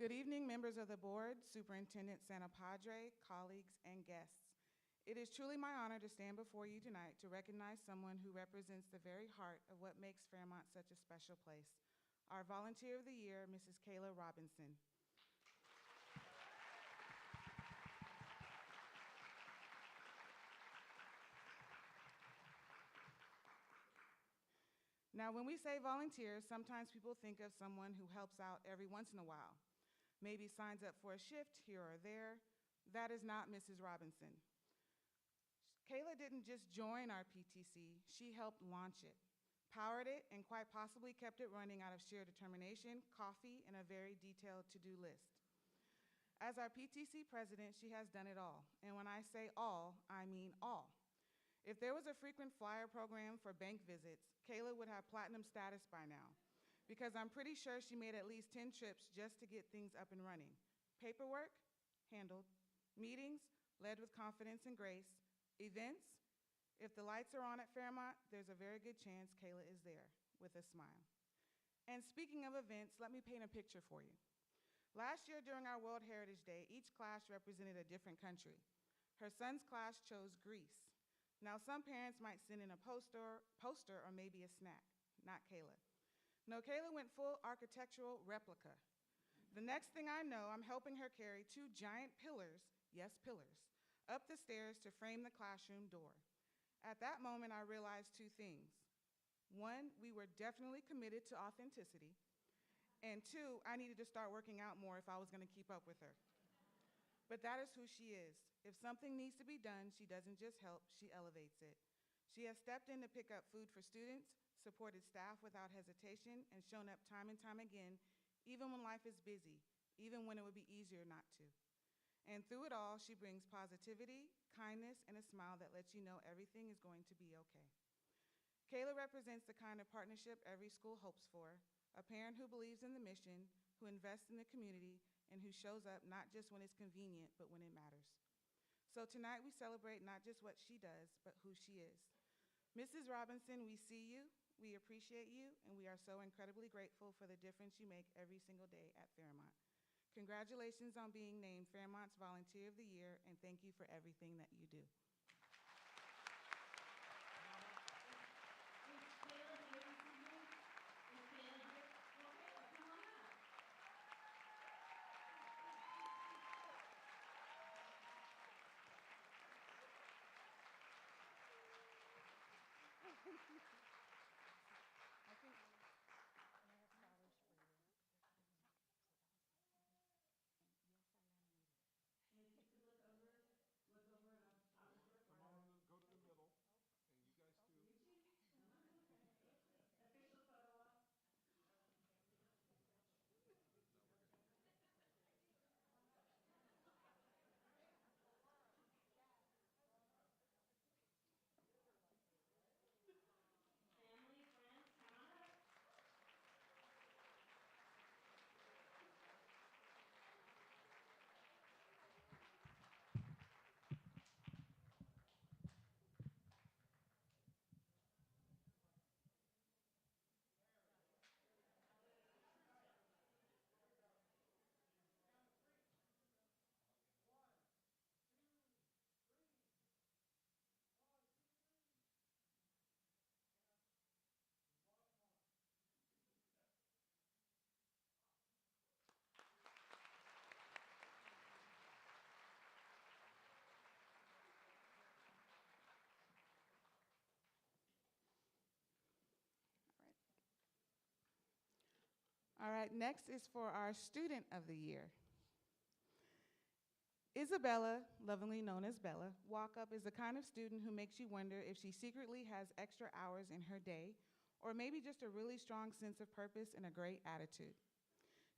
Good evening, members of the board, Superintendent Santa Padre, colleagues, and guests. It is truly my honor to stand before you tonight to recognize someone who represents the very heart of what makes Fairmont such a special place. Our Volunteer of the Year, Mrs. Kayla Robinson. Now, when we say volunteers, sometimes people think of someone who helps out every once in a while, maybe signs up for a shift here or there. That is not Mrs. Robinson. Kayla didn't just join our PTC, she helped launch it, powered it, and quite possibly kept it running out of sheer determination, coffee, and a very detailed to-do list. As our PTC president, she has done it all. And when I say all, I mean all. If there was a frequent flyer program for bank visits, Kayla would have platinum status by now, because I'm pretty sure she made at least 10 trips just to get things up and running. Paperwork, handled. Meetings, led with confidence and grace. Events, if the lights are on at Fairmont, there's a very good chance Kayla is there with a smile. And speaking of events, let me paint a picture for you. Last year during our World Heritage Day, each class represented a different country. Her son's class chose Greece. Now, some parents might send in a poster or maybe a snack. Not Kayla. No, Kayla went full architectural replica. The next thing I know, I'm helping her carry 2 giant pillars, yes, pillars, up the stairs to frame the classroom door. At that moment, I realized 2 things. 1, we were definitely committed to authenticity, and 2, I needed to start working out more if I was going to keep up with her. But that is who she is. If something needs to be done, she doesn't just help, she elevates it. She has stepped in to pick up food for students, supported staff without hesitation, and shown up time and time again, even when life is busy, even when it would be easier not to. And through it all, she brings positivity, kindness, and a smile that lets you know everything is going to be okay. Kayla represents the kind of partnership every school hopes for, a parent who believes in the mission, who invests in the community, and who shows up not just when it's convenient, but when it matters. So tonight we celebrate not just what she does, but who she is. Mrs. Robinson, we see you, we appreciate you, and we are so incredibly grateful for the difference you make every single day at Fairmont. Congratulations on being named Fairmont's Volunteer of the Year, and thank you for everything that you do. I think I have flowers for you. And yes, I laminated. And if you could look over and up. Come on, go to the middle, and you guys too. Official photo op. Family, friends, come on up. All right, next is for our Student of the Year. Isabella, lovingly known as Bella, Walkup is the kind of student who makes you wonder if she secretly has extra hours in her day, or maybe just a really strong sense of purpose and a great attitude.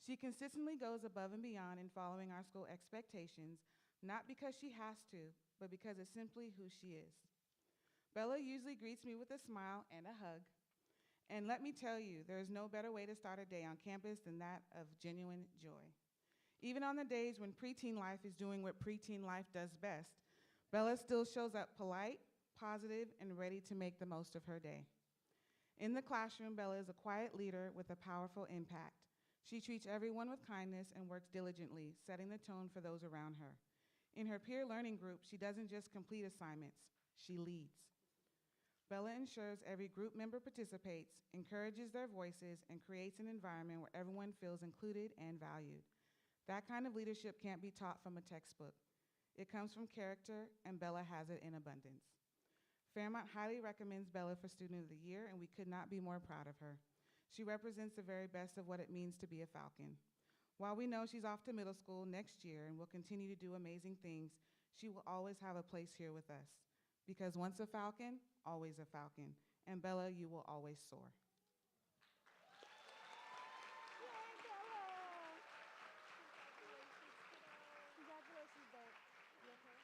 She consistently goes above and beyond in following our school expectations, not because she has to, but because it's simply who she is. Bella usually greets me with a smile and a hug. And let me tell you, there is no better way to start a day on campus than that of genuine joy. Even on the days when preteen life is doing what preteen life does best, Bella still shows up polite, positive, and ready to make the most of her day. In the classroom, Bella is a quiet leader with a powerful impact. She treats everyone with kindness and works diligently, setting the tone for those around her. In her peer learning group, she doesn't just complete assignments, she leads. Bella ensures every group member participates, encourages their voices, and creates an environment where everyone feels included and valued. That kind of leadership can't be taught from a textbook. It comes from character, and Bella has it in abundance. Fairmont highly recommends Bella for Student of the Year, and we could not be more proud of her. She represents the very best of what it means to be a Falcon. While we know she's off to middle school next year and will continue to do amazing things, she will always have a place here with us. Because once a Falcon, always a Falcon. And Bella, you will always soar. Congratulations, babe. You okay?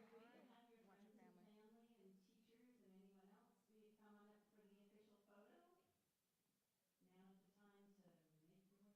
If we could have your friends and family and teachers and anyone else come on up for the official photo. Now is the time to make your way up here. Thank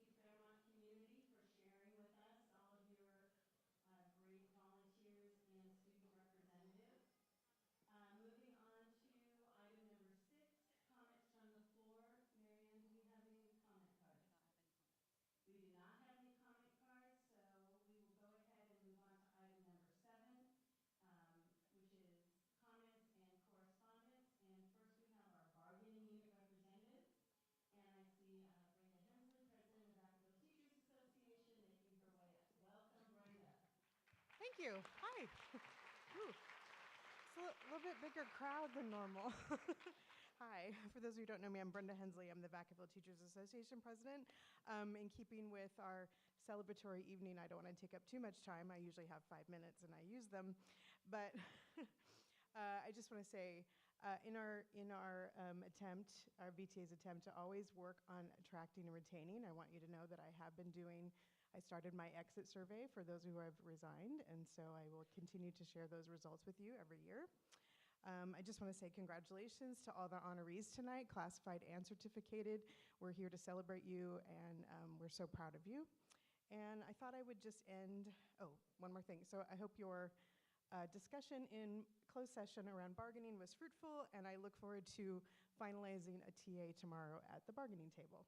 you, Fairmont community, for sharing with us all of your great volunteers and student representatives. Moving on to item number 6, comments from the floor. Marianne, do we have any comment cards? We do not have any comment cards, so we will go ahead and move on to item number 7, which is comments and correspondence. And first we have our bargaining unit representatives. And I see Brenda Hensley, President of the Vacaville Teachers Association, making her way up. Welcome, Brenda. Thank you. Hi. Ooh. It's a little bit bigger crowd than normal. Hi. For those of you who don't know me, I'm Brenda Hensley. I'm the Vacaville Teachers Association president. In keeping with our celebratory evening, I don't want to take up too much time. I usually have 5 minutes and I use them. But I just want to say, in our attempt, our VTA's attempt to always work on attracting and retaining, I want you to know that I started my exit survey for those who have resigned, and so I will continue to share those results with you every year. I just want to say congratulations to all the honorees tonight, classified and certificated. We're here to celebrate you, and we're so proud of you. And I thought I would just end, one more thing. So I hope your discussion in closed session around bargaining was fruitful, and I look forward to finalizing a TA tomorrow at the bargaining table.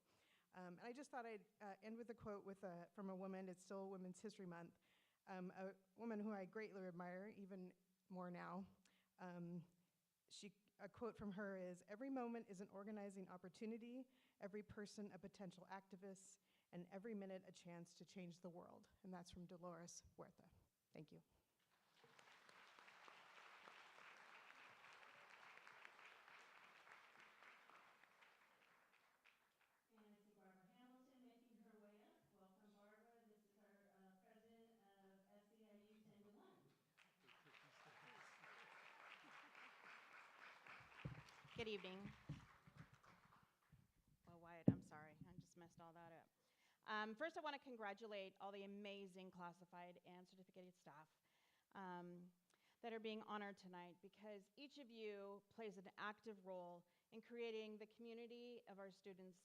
And I just thought I'd end with a quote from a woman. It's still Women's History Month, a woman who I greatly admire, even more now. A quote from her is, "Every moment is an organizing opportunity, every person a potential activist, and every minute a chance to change the world." And that's from Dolores Huerta. Thank you. And I see Barbara Hamilton making her way up. Welcome, Barbara. This is our president of SEIU 10 to 1. Good evening. Well, Wyatt, I'm sorry. I just messed all that up. First, I want to congratulate all the amazing classified and certificated staff that are being honored tonight, because each of you plays an active role in creating the community of our students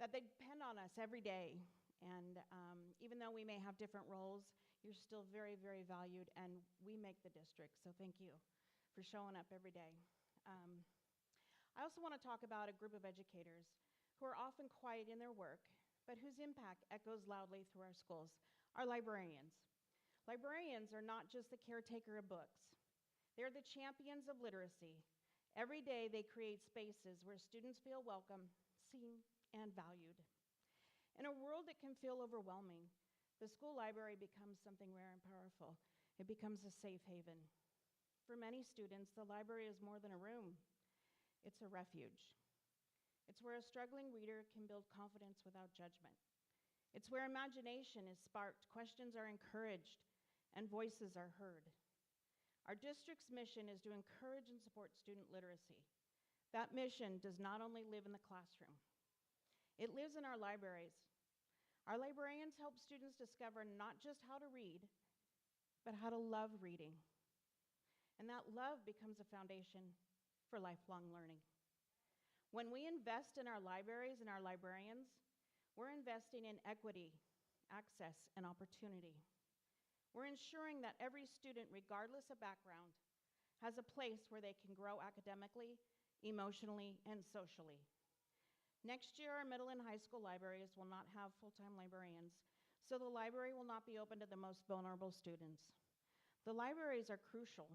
that they depend on us every day. And even though we may have different roles, You're still very, very valued, and we make the district, so thank you for showing up every day. I also want to talk about a group of educators who are often quiet in their work, but whose impact echoes loudly through our schools, our librarians. Librarians are not just the caretaker of books. They're the champions of literacy. Every day they create spaces where students feel welcome, seen, and valued. In a world that can feel overwhelming, the school library becomes something rare and powerful. It becomes a safe haven. For many students, the library is more than a room. It's a refuge. It's where a struggling reader can build confidence without judgment. It's where imagination is sparked, questions are encouraged, and voices are heard. Our district's mission is to encourage and support student literacy. That mission does not only live in the classroom, it lives in our libraries. Our librarians help students discover not just how to read, but how to love reading. And that love becomes a foundation for lifelong learning. When we invest in our libraries and our librarians, we're investing in equity, access, and opportunity. We're ensuring that every student, regardless of background, has a place where they can grow academically, emotionally, and socially. Next year, our middle and high school libraries will not have full-time librarians, so the library will not be open to the most vulnerable students. The libraries are crucial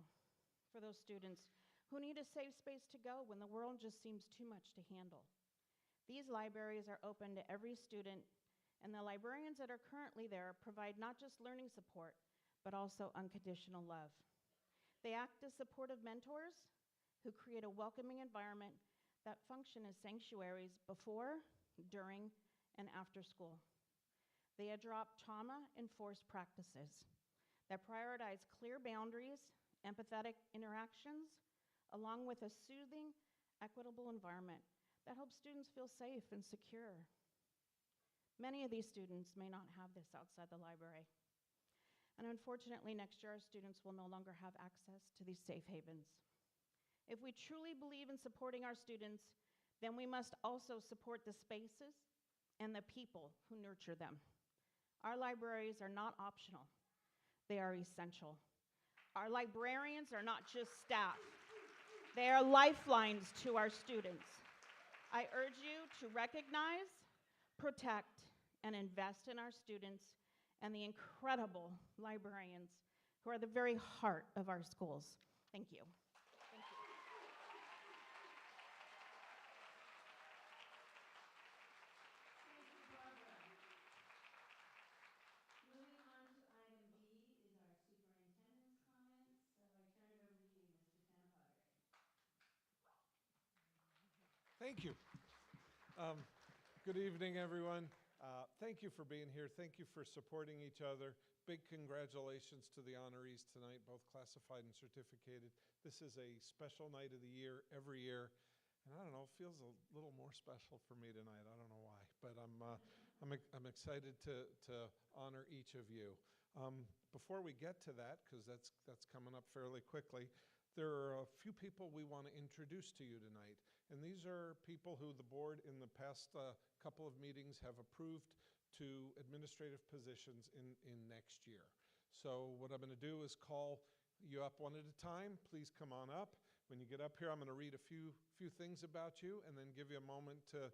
for those students who need a safe space to go when the world just seems too much to handle. These libraries are open to every student, and the librarians that are currently there provide not just learning support, but also unconditional love. They act as supportive mentors who create a welcoming environment that function as sanctuaries before, during, and after school. They adopt trauma-enforced practices that prioritize clear boundaries, empathetic interactions, along with a soothing, equitable environment that helps students feel safe and secure. Many of these students may not have this outside the library. And unfortunately, next year, our students will no longer have access to these safe havens. If we truly believe in supporting our students, then we must also support the spaces and the people who nurture them. Our libraries are not optional. They are essential. Our librarians are not just staff. They are lifelines to our students. I urge you to recognize, protect, and invest in our students and the incredible librarians who are the very heart of our schools. Thank you. Thank you. Thank you, Barbara. Moving on to item B is our superintendent's comments, so I turn it over to you, Mr. Tennepadre. Thank you. Good evening, everyone. Thank you for being here. Thank you for supporting each other. Big congratulations to the honorees tonight, both classified and certificated. This is a special night of the year, every year. And I don't know, it feels a little more special for me tonight. I don't know why, but I'm excited to honor each of you. Before we get to that, because that's coming up fairly quickly, there are a few people we want to introduce to you tonight. And these are people who the board in the past couple of meetings have approved to administrative positions in next year. So what I'm going to do is call you up one at a time. Please come on up. When you get up here, I'm going to read a few things about you and then give you a moment to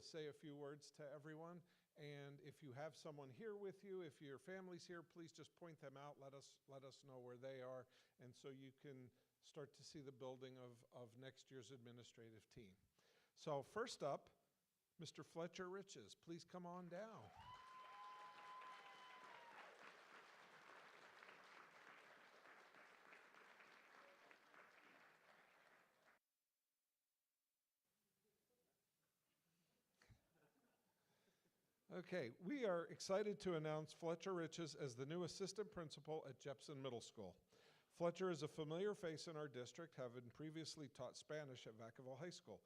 say a few words to everyone. And if you have someone here with you, if your family's here, please just point them out. Let us know where they are, and so you can start to see the building of next year's administrative team. So first up, Mr. Fletcher Riches, please come on down. Okay, we are excited to announce Fletcher Riches as the new assistant principal at Jepson Middle School. Fletcher is a familiar face in our district, having previously taught Spanish at Vacaville High School.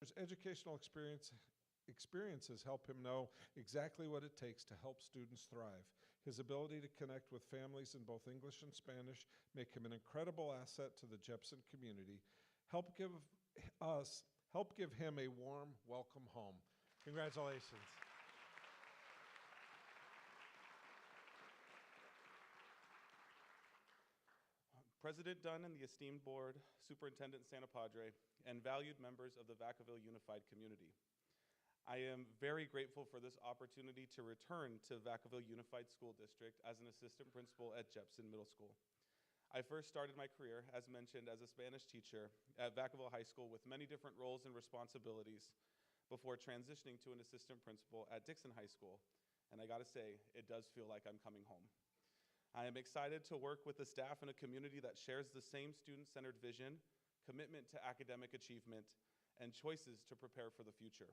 His educational experiences help him know exactly what it takes to help students thrive. His ability to connect with families in both English and Spanish make him an incredible asset to the Jepson community. Help give him a warm welcome home. Congratulations. President Dunn and the esteemed board, Superintendent Santa Padre, and valued members of the Vacaville Unified community. I am very grateful for this opportunity to return to Vacaville Unified School District as an assistant principal at Jepson Middle School. I first started my career, as mentioned, as a Spanish teacher at Vacaville High School with many different roles and responsibilities before transitioning to an assistant principal at Dixon High School. And I gotta say, it does feel like I'm coming home. I am excited to work with the staff in a community that shares the same student-centered vision, commitment to academic achievement, and choices to prepare for the future.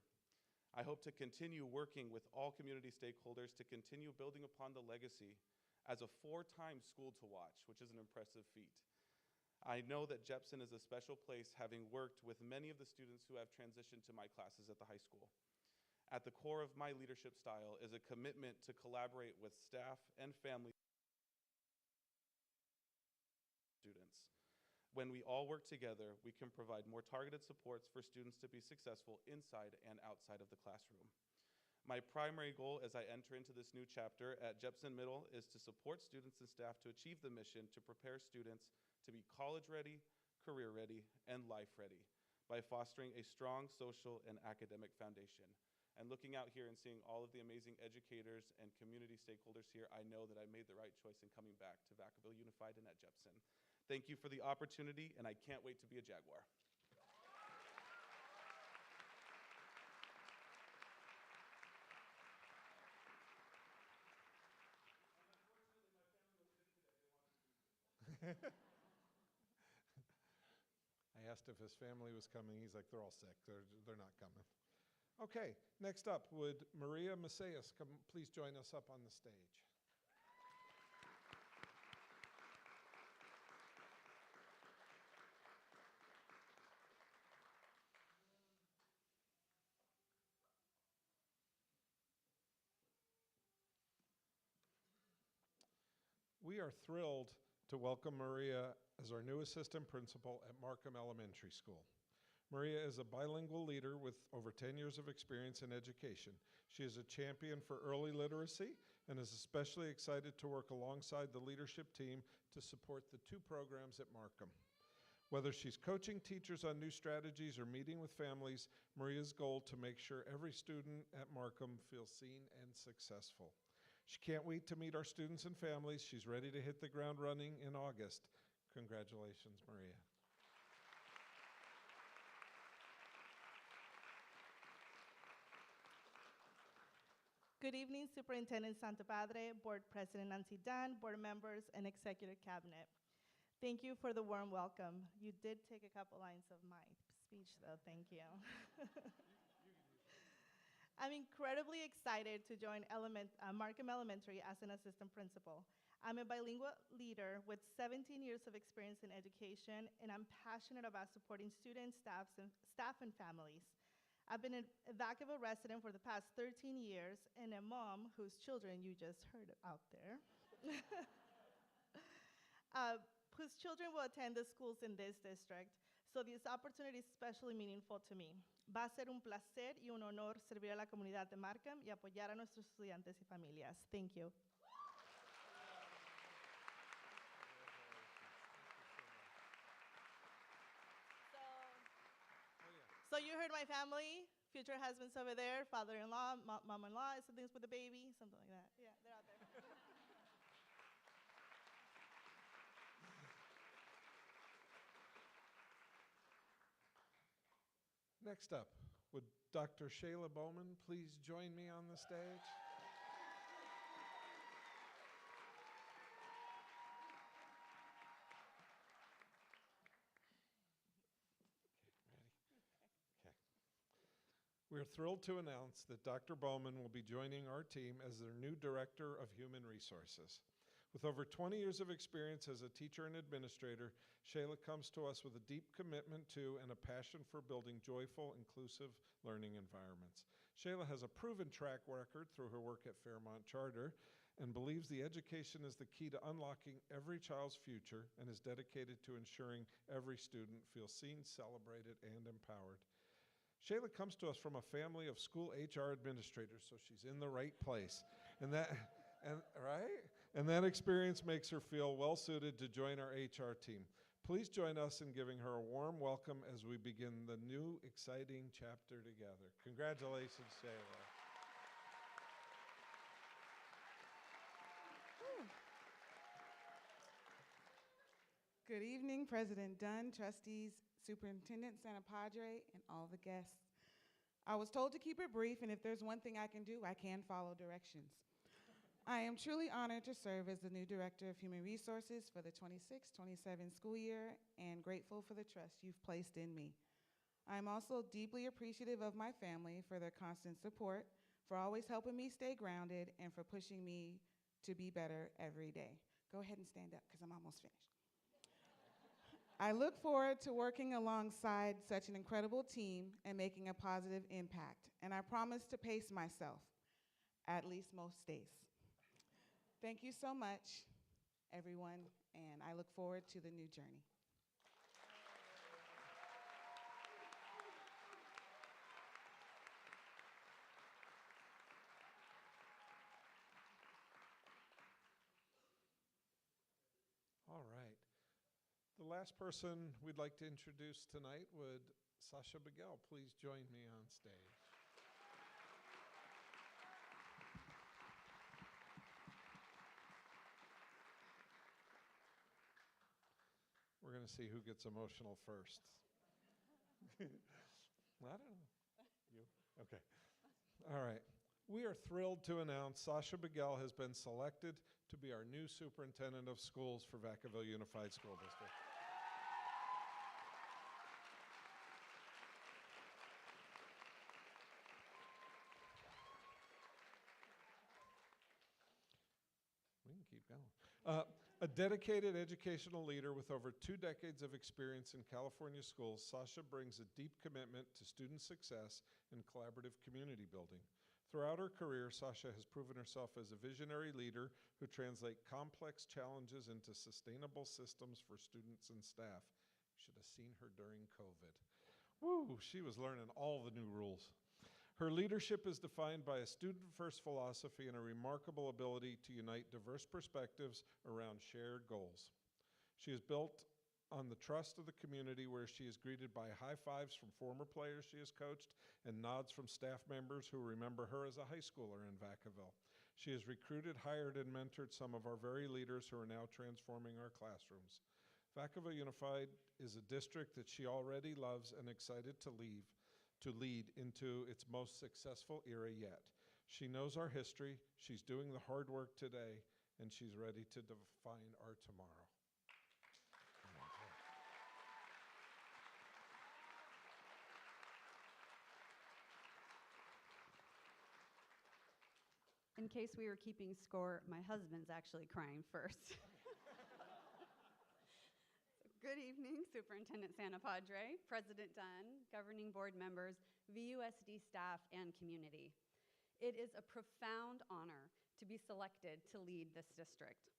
I hope to continue working with all community stakeholders to continue building upon the legacy as a 4-time school to watch, which is an impressive feat. I know that Jepson is a special place, having worked with many of the students who have transitioned to my classes at the high school. At the core of my leadership style is a commitment to collaborate with staff and family students. When we all work together, we can provide more targeted supports for students to be successful inside and outside of the classroom. My primary goal as I enter into this new chapter at Jepson Middle is to support students and staff to achieve the mission to prepare students to be college ready, career ready, and life ready by fostering a strong social and academic foundation. And looking out here and seeing all of the amazing educators and community stakeholders here, I know that I made the right choice in coming back to Vacaville Unified and at Jepson. Thank you for the opportunity, and I can't wait to be a Jaguar. I asked if his family was coming. He's like, they're all sick. They're not coming. Okay, next up, would Maria Macias please join us up on the stage? We are thrilled to welcome Maria as our new assistant principal at Markham Elementary School. Maria is a bilingual leader with over 10 years of experience in education. She is a champion for early literacy and is especially excited to work alongside the leadership team to support the 2 programs at Markham. Whether she's coaching teachers on new strategies or meeting with families, Maria's goal to make sure every student at Markham feels seen and successful. She can't wait to meet our students and families. She's ready to hit the ground running in August. Congratulations, Maria. Good evening, Superintendent Santa Padre, Board President Nancy Dunn, board members, and Executive Cabinet. Thank you for the warm welcome. You did take a couple lines of my speech, though. Thank you. I'm incredibly excited to join Markham Elementary as an assistant principal. I'm a bilingual leader with 17 years of experience in education, and I'm passionate about supporting students, staff, and families. I've been a Vacaville resident for the past 13 years and a mom whose children you just heard out there, whose children will attend the schools in this district. So this opportunity is especially meaningful to me. Va a ser un placer y un honor servir a la comunidad de Markham y apoyar a nuestros estudiantes y familias. Thank you. So you heard my family, future husbands over there, father-in-law, mom-in-law, something's with the baby, something like that. Yeah, they're out there. Next up, would Dr. Shayla Bowman please join me on the stage? We are thrilled to announce that Dr. Bowman will be joining our team as their new Director of Human Resources. With over 20 years of experience as a teacher and administrator, Shayla comes to us with a deep commitment to and a passion for building joyful, inclusive learning environments. Shayla has a proven track record through her work at Fairmont Charter and believes the education is the key to unlocking every child's future and is dedicated to ensuring every student feels seen, celebrated, and empowered. Shayla comes to us from a family of school HR administrators, so she's in the right place. Right? and that experience makes her feel well suited to join our HR team. Please join us in giving her a warm welcome as we begin the new exciting chapter together. Congratulations, Shayla. Good evening, President Dunn, trustees, Superintendent Santapadre, and all the guests. I was told to keep it brief, and if there's one thing I can do, I can follow directions. I am truly honored to serve as the new Director of Human Resources for the 26-27 school year and grateful for the trust you've placed in me. I am also deeply appreciative of my family for their constant support, for always helping me stay grounded, and for pushing me to be better every day. Go ahead and stand up because I'm almost finished. I look forward to working alongside such an incredible team and making a positive impact, and I promise to pace myself, at least most days. Thank you so much, everyone, and I look forward to the new journey. All right. The last person we'd like to introduce tonight would Sasha Begel. Please join me on stage. We're going to see who gets emotional first. I don't know. You? Okay. All right. We are thrilled to announce Sasha Begel has been selected to be our new superintendent of schools for Vacaville Unified School District. We can keep going. A dedicated educational leader with over 2 decades of experience in California schools, Sasha brings a deep commitment to student success and collaborative community building. Throughout her career, Sasha has proven herself as a visionary leader who translates complex challenges into sustainable systems for students and staff. You should have seen her during COVID. Woo, she was learning all the new rules. Her leadership is defined by a student-first philosophy and a remarkable ability to unite diverse perspectives around shared goals. She is built on the trust of the community, where she is greeted by high fives from former players she has coached and nods from staff members who remember her as a high schooler in Vacaville. She has recruited, hired, and mentored some of our very leaders who are now transforming our classrooms. Vacaville Unified is a district that she already loves and excited to lead into its most successful era yet. She knows our history, she's doing the hard work today, and she's ready to define our tomorrow. In case we were keeping score, my husband's actually crying first. Good evening, Superintendent Santapadre, President Dunn, governing board members, VUSD staff, and community. It is a profound honor to be selected to lead this district.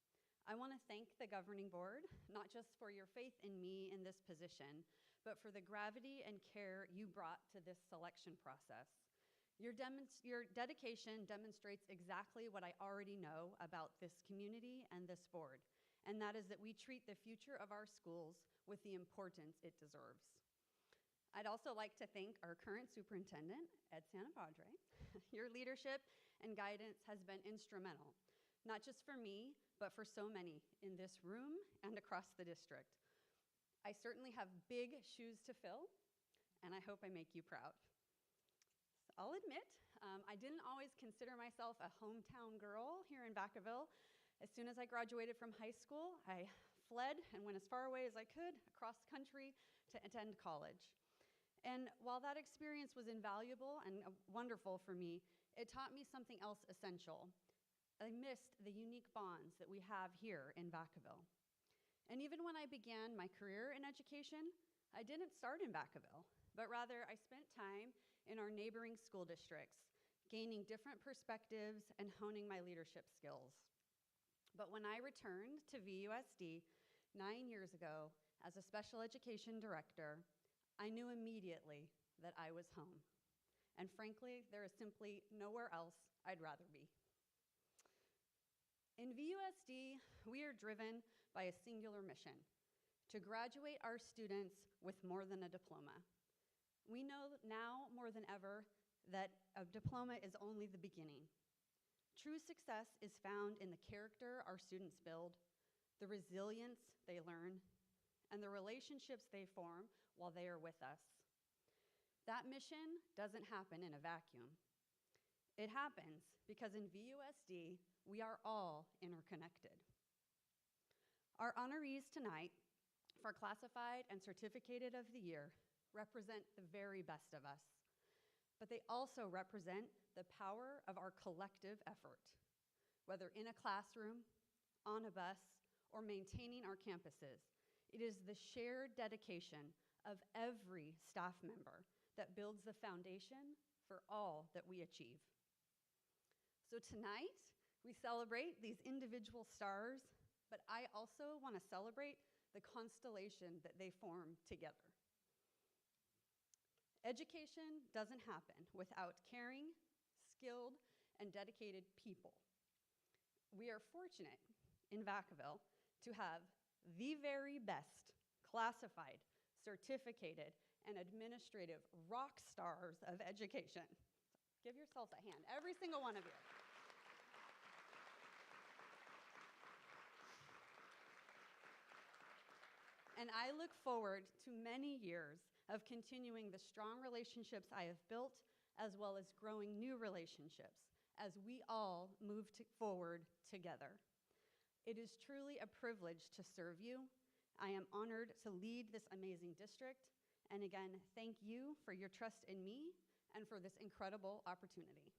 I want to thank the governing board, not just for your faith in me in this position, but for the gravity and care you brought to this selection process. Your dedication demonstrates exactly what I already know about this community and this board, and that is that we treat the future of our schools with the importance it deserves. I'd also like to thank our current superintendent, Ed Santapadre. Your leadership and guidance has been instrumental, not just for me, but for so many in this room and across the district. I certainly have big shoes to fill, and I hope I make you proud. I'll admit, I didn't always consider myself a hometown girl here in Vacaville. As soon as I graduated from high school, I fled and went as far away as I could across country to attend college. And while that experience was invaluable and wonderful for me, it taught me something else essential. I missed the unique bonds that we have here in Vacaville. And even when I began my career in education, I didn't start in Vacaville, but rather I spent time in our neighboring school districts, gaining different perspectives and honing my leadership skills. But when I returned to VUSD 9 years ago as a special education director, I knew immediately that I was home. And frankly, there is simply nowhere else I'd rather be. In VUSD, we are driven by a singular mission: to graduate our students with more than a diploma. We know now more than ever that a diploma is only the beginning. True success is found in the character our students build, the resilience they learn, and the relationships they form while they are with us. That mission doesn't happen in a vacuum. It happens because in VUSD, we are all interconnected. Our honorees tonight for Classified and Certificated of the Year represent the very best of us, but they also represent the power of our collective effort, whether in a classroom, on a bus, or maintaining our campuses. It is the shared dedication of every staff member that builds the foundation for all that we achieve. So tonight, we celebrate these individual stars, but I also want to celebrate the constellation that they form together. Education doesn't happen without caring, skilled, and dedicated people. We are fortunate in Vacaville to have the very best classified, certificated, and administrative rock stars of education. Give yourselves a hand, every single one of you. And I look forward to many years of continuing the strong relationships I have built, as well as growing new relationships as we all move forward together. It is truly a privilege to serve you. I am honored to lead this amazing district. And again, thank you for your trust in me and for this incredible opportunity.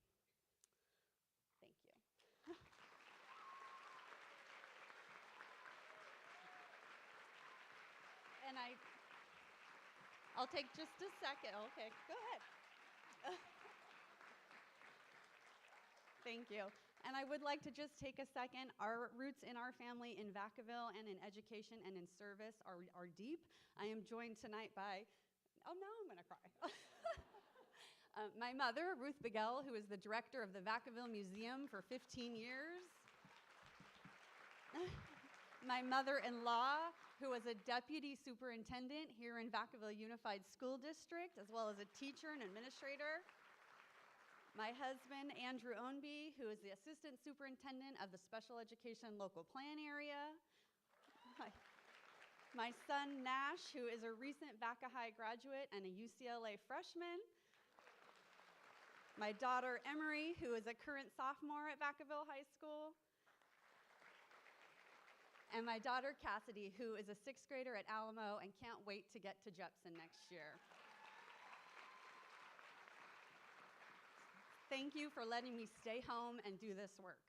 Thank you. And I'll take just a second. Okay, go ahead. Thank you. And I would like to just take a second. Our roots in our family in Vacaville and in education and in service are deep. I am joined tonight by, oh, now I'm gonna cry. My mother, Ruth Bigel, who is the director of the Vacaville Museum for 15 years. My mother-in-law, who was a deputy superintendent here in Vacaville Unified School District, as well as a teacher and administrator. My husband, Andrew Ownby, who is the assistant superintendent of the special education local plan area. My son, Nash, who is a recent Vaca High graduate and a UCLA freshman. My daughter, Emery, who is a current sophomore at Vacaville High School. And my daughter, Cassidy, who is a sixth grader at Alamo and can't wait to get to Jepson next year. Thank you for letting me stay home and do this work.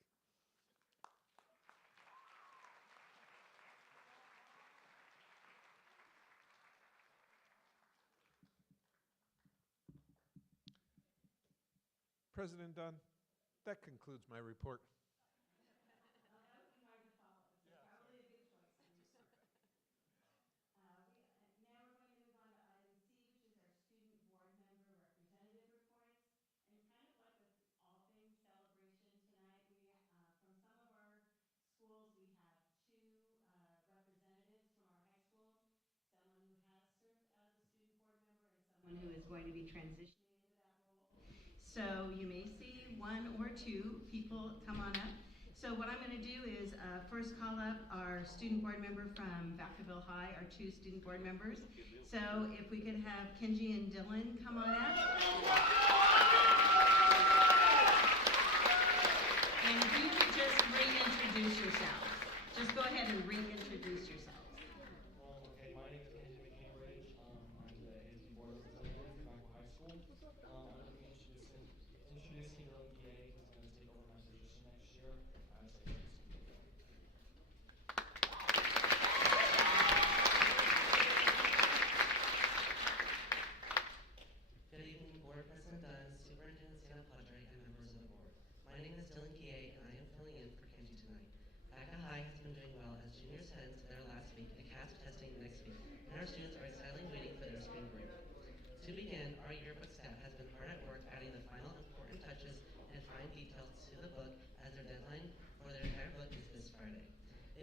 President Dunn, that concludes my report. Someone who is going to be transitioning into that role. So you may see one or two people come on up. So what I'm going to do is first call up our student board member from Vacaville High, our two student board members. So if we could have Kenji and Dylan come on up. And if you could just reintroduce yourselves. Just go ahead and reintroduce yourselves. Okay, my name is Kenji McCambridge. I'm the ASB Board Representative for Vacaville High School. I'm going to be introducing Dylan Gay, who's going to take over my position next year as a Good evening, Board President Dunn, Superintendent Santa Padre, and members of the board. My name is Dylan Gay, and I am filling in for Kenji tonight. Vaca High has been doing well as juniors head into their last week and CASP testing next week, and our students are excitedly waiting for their spring break. To begin, our yearbook staff has been hard at work adding the final important touches and fine details to the book, as their deadline for their entire book is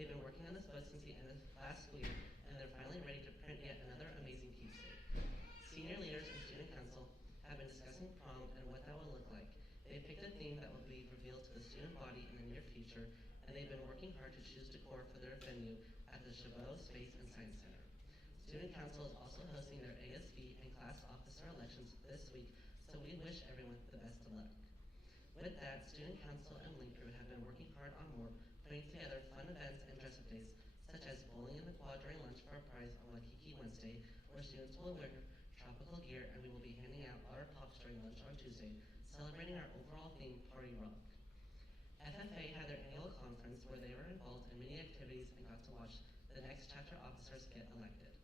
They've been working on this book since the end of last school year, and they're finally ready to print yet another amazing keepsake. Senior leaders and student council have been discussing prom and what that will look like. They've picked a theme that will be revealed to the student body in the near future, and they've been working hard to choose decor for their venue at the Chabot Space and Science Center. Student council is also hosting their ASB and class officer elections this week, so we wish everyone the best of luck. With that, student council and Link Crew have been working hard on more, putting together fun events and dress-up days, such as bowling in the quad during lunch for a prize on Waikiki Wednesday, where students will wear tropical gear, and we will be handing out otter pops during lunch on Tuesday, celebrating our overall theme, Party Rock. FFA had their annual conference where they were involved in many activities and got to watch the next chapter officers get elected.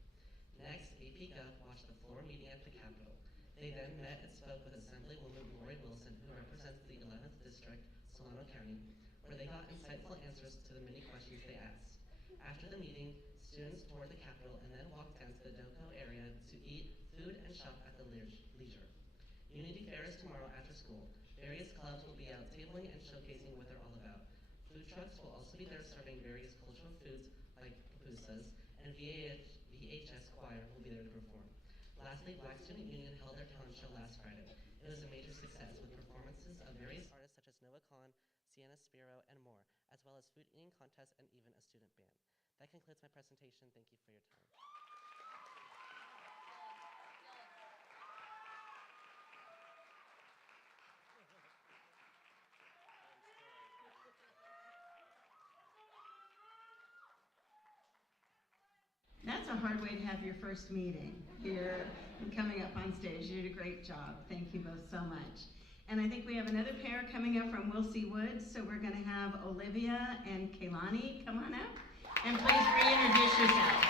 Next, AP Gov watched the floor meeting at the Capitol. They then met and spoke with Assemblywoman Lori Wilson, who represents the 11th District, Solano County, where they got insightful answers to the many questions they asked. After the meeting, students toured the Capitol and then walked down to the Doco area to eat food and shop at the leisure. Unity Fair is tomorrow after school. Various clubs will be out tabling and showcasing what they're all about. Food trucks will also be there serving various cultural foods like pupusas, and VHS Choir will be there to perform. Lastly, Black Student Union held their talent show last Friday. It was a major success with performances of various artists such as Noah Kahan, Sienna Spiro, and more, as well as food eating contests and even a student band. That concludes my presentation. Thank you for your time. That's a hard way to have your first meeting here and coming up on stage. You did a great job. Thank you both so much. And I think we have another pair coming up from Wilsey Woods. So we're going to have Olivia and Kaylani come on up. And please reintroduce yourselves.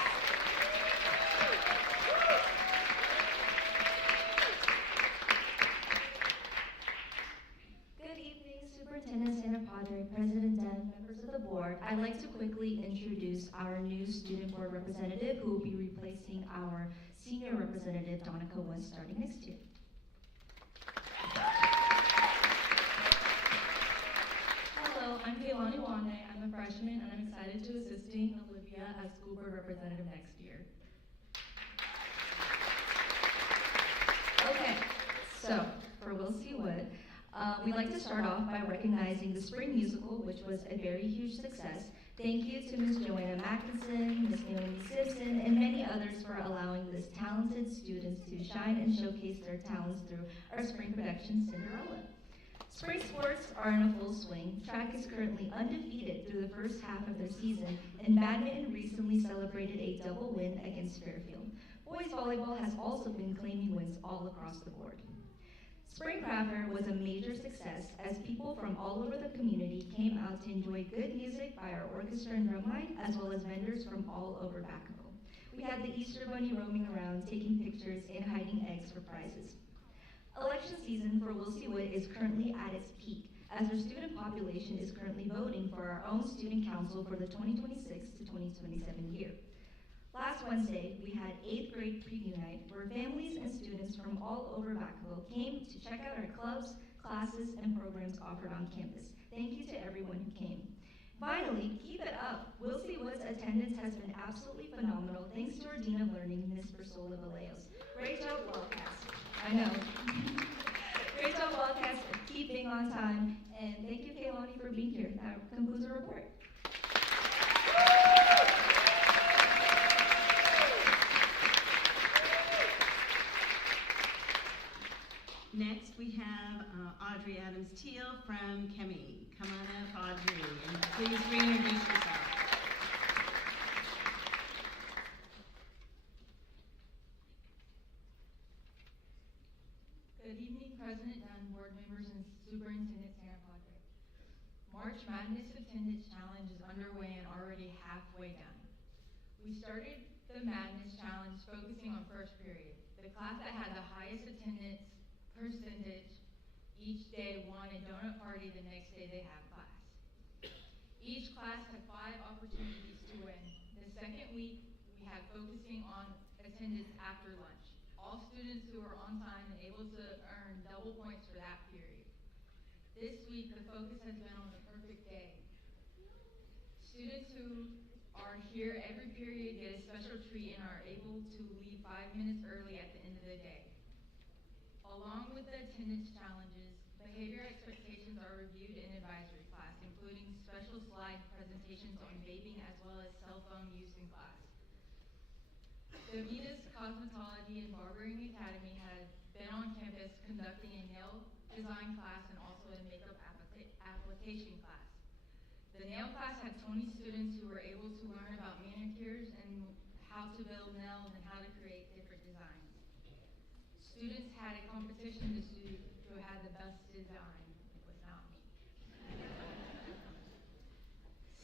Good evening, Superintendent Santa Padre, President Dunn, members of the board. I'd like to quickly introduce our new student board representative who will be replacing our senior representative, Donica West, starting next year. Hello, I'm Kaylani Wande. I'm a freshman and I'm excited to assisting Olivia as school board representative next year. Okay, so for Wilsey Wood, we'd like to start off by recognizing the spring musical, which was a very huge success. Thank you to Ms. Joanna Mackinson, Ms. Naomi Simpson, and many others for allowing these talented students to shine and showcase their talents through our spring production, Cinderella. Spring sports are in a full swing. Track is currently undefeated through the first half of their season, and badminton recently celebrated a double win against Fairfield. Boys volleyball has also been claiming wins all across the board. Spring Craft Fair was a major success as people from all over the community came out to enjoy good music by our orchestra and drumline, as well as vendors from all over Vacaville. We had the Easter Bunny roaming around, taking pictures and hiding eggs for prizes. Election season for Wilsey Wood is currently at its peak, as our student population is currently voting for our own student council for the 2026 to 2027 year. Last Wednesday, we had 8th grade preview night where families and students from all over Vacaville came to check out our clubs, classes, and programs offered on campus. Thank you to everyone who came. Finally, keep it up. Wilsey Wood's attendance has been absolutely phenomenal thanks to our Dean of Learning, Ms. Priscilla Vallejos. Great job, Wildcats. I know. Great job, Wildcats, keep being on time. And thank you, Kaylani, for being here. That concludes our report. Next, we have Audrey Adams-Teal from Chemie. Come on up, Audrey, and please reintroduce yourself. Good evening, President Dunn, board members, and Superintendent Santa Padre. March Madness Attendance Challenge is underway and already halfway done. We started the Madness Challenge focusing on first period. The class that had the highest attendance percentage each day won a donut party the next day they had class. Each class had 5 opportunities to win. The second week, we had focusing on attendance after lunch. All students who were on time and able to earn double points for that period. This week, the focus has been on the perfect day. Students who are here every period get a special treat and are able to leave 5 minutes early at the end of the day. Along with the attendance challenges, behavior expectations are reviewed in advisory class, including special slide presentations on vaping as well as cell phone use in class. The Venus Cosmetology and Barbering Academy has been on campus conducting a nail design class and also a makeup application class. The nail class had 20 students who were able to learn about manicures and how to build nails and how to create different designs. Students had a competition to see who had the best design. It was not me.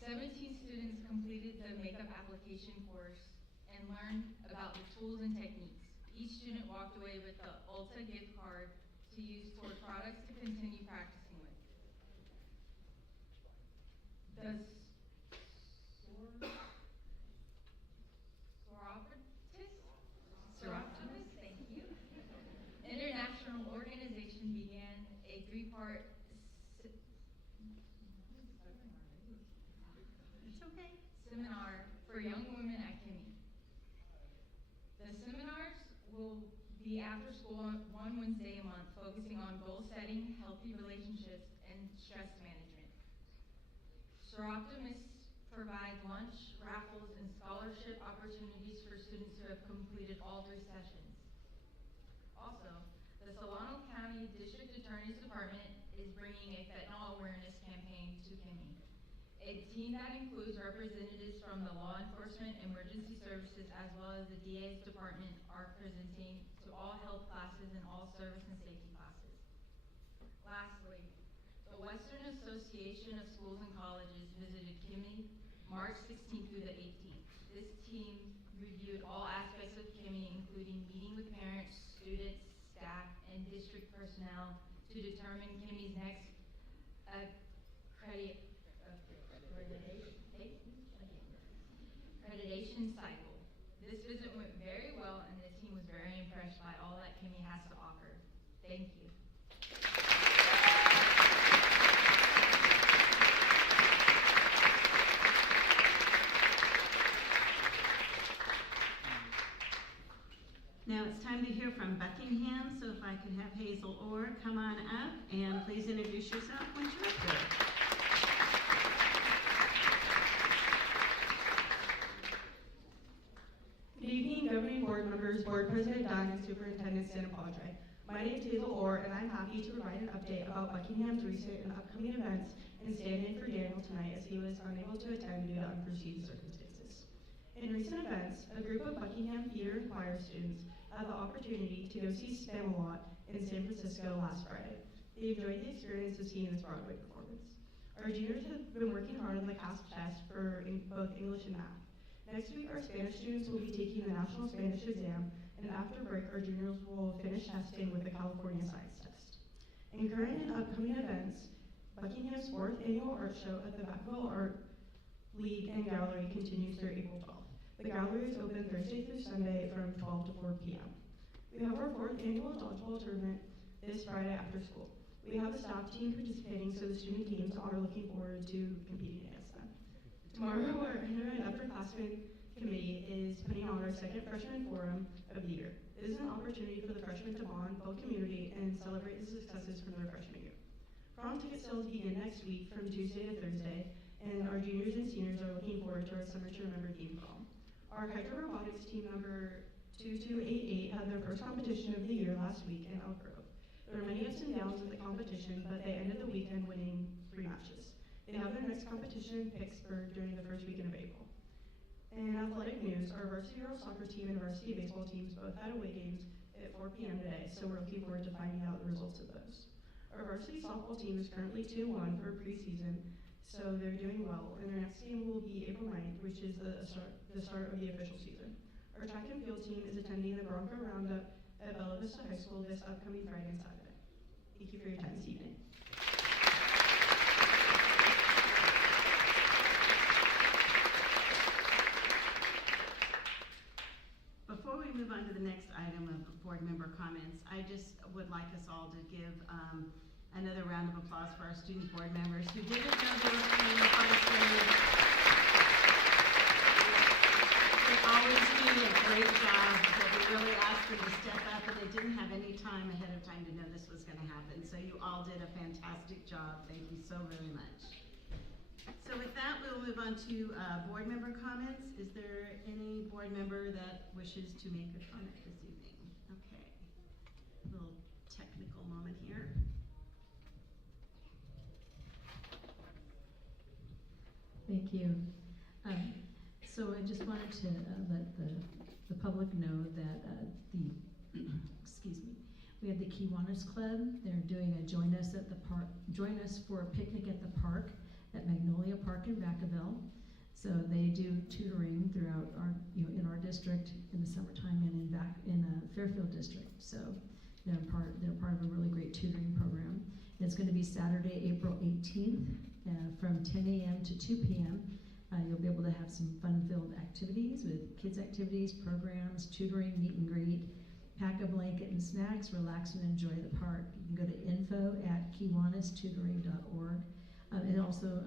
17 students completed the makeup application course and learned about the tools and techniques. Each student walked away with the Ulta gift card to use toward products to continue practicing with. The Soroptimist, thank you, International Organization began a three-part seminar for young women at Kimmy. The seminars will be after school on one Wednesday a month, focusing on goal setting, healthy relationships, and stress management. Soroptimists provide lunch, raffles, and scholarship opportunities for students who have completed all 3 sessions. Also, the Solano County District Attorney's Department is bringing a fentanyl awareness campaign to Kimmy. A team that includes representatives from the law enforcement, emergency services, as well as the DA's department are presenting to all health classes and all service and safety classes. Lastly, the Western Association of Schools and Colleges visited Kimmy March 16th through the 18th. This team reviewed all aspects of Kimmy, including meeting with parents, students, staff, and district personnel to determine Kimmy's next accreditation cycle. This visit went very well, and the team was very impressed by all that Kimmy has to offer. Thank you. Now it's time to hear from Buckingham, so if I could have Hazel Orr come on up and please introduce yourself once you're up there. Good evening, governing board members, board president Dunn, and superintendent Santa Padre. My name is Hazel Orr, and I'm happy to provide an update about Buckingham's recent and upcoming events and stand in for Daniel tonight as he was unable to attend due to unforeseen circumstances. In recent events, a group of Buckingham Theater and Choir students had the opportunity to go see Spamalot in San Francisco last Friday. They enjoyed the experience of seeing this Broadway performance. Our juniors have been working hard on the CASP test for both English and math. Next week, our Spanish students will be taking the National Spanish exam, and after break, our juniors will finish testing with the California Science Test. In current and upcoming events, Buckingham's 4th annual art show at the Vacaville Art League and Gallery continues through April 12th. The gallery is open Thursday through Sunday from 12 to 4 p.m. We have our 4th annual dodgeball tournament this Friday after school. We have a staff team participating, so the student teams are looking forward to competing against them. Tomorrow, our inter and upperclassmen committee is putting on our 2nd freshman forum of the year. It is an opportunity for the freshmen to bond, build community, and celebrate the successes from their freshman year. Prom ticket sales begin next week from Tuesday to Thursday, and our juniors and seniors are looking forward to our Summer to Remember theme prom. Our Hydro Robotics team number 2288 had their first competition of the year last week in Elk Grove. There were many ups and downs with the competition, but they ended the weekend winning 3 matches. They have their next competition in Pittsburgh during the first weekend of April. In athletic news, our varsity girls soccer team and varsity baseball teams both had away games at 4 p.m. today, so we're looking forward to finding out the results of those. Our varsity softball team is currently 2-1 for preseason, so they're doing well, and their next game will be April 9th, which is the start of the official season. Our track and field team is attending the Bronco Roundup at Bella Vista High School this upcoming Friday and Saturday. Thank you for your time this evening. Before we move on to the next item of board member comments, I just would like us all to give another round of applause for our student board members who didn't know they were playing the first grade. They always do a great job, but we really asked them to step up, and they didn't have any time ahead of time to know this was gonna happen. So you all did a fantastic job. Thank you so very much. So with that, we'll move on to board member comments. Is there any board member that wishes to make a comment this evening? Okay. Little technical moment here. Thank you. So I just wanted to let the public know that excuse me, we have the Kiwanis Club. They're doing a join us for a picnic at the park at Magnolia Park in Vacaville. So they do tutoring throughout in our district in the summertime and in Fairfield district. So they're part of a really great tutoring program. And it's going to be Saturday, April 18th from 10 a.m. to 2 p.m. You'll be able to have some fun-filled activities with kids' activities, programs, tutoring, meet and greet, pack a blanket and snacks, relax and enjoy the park. You can go to info@kiwanistutoring.org. And also,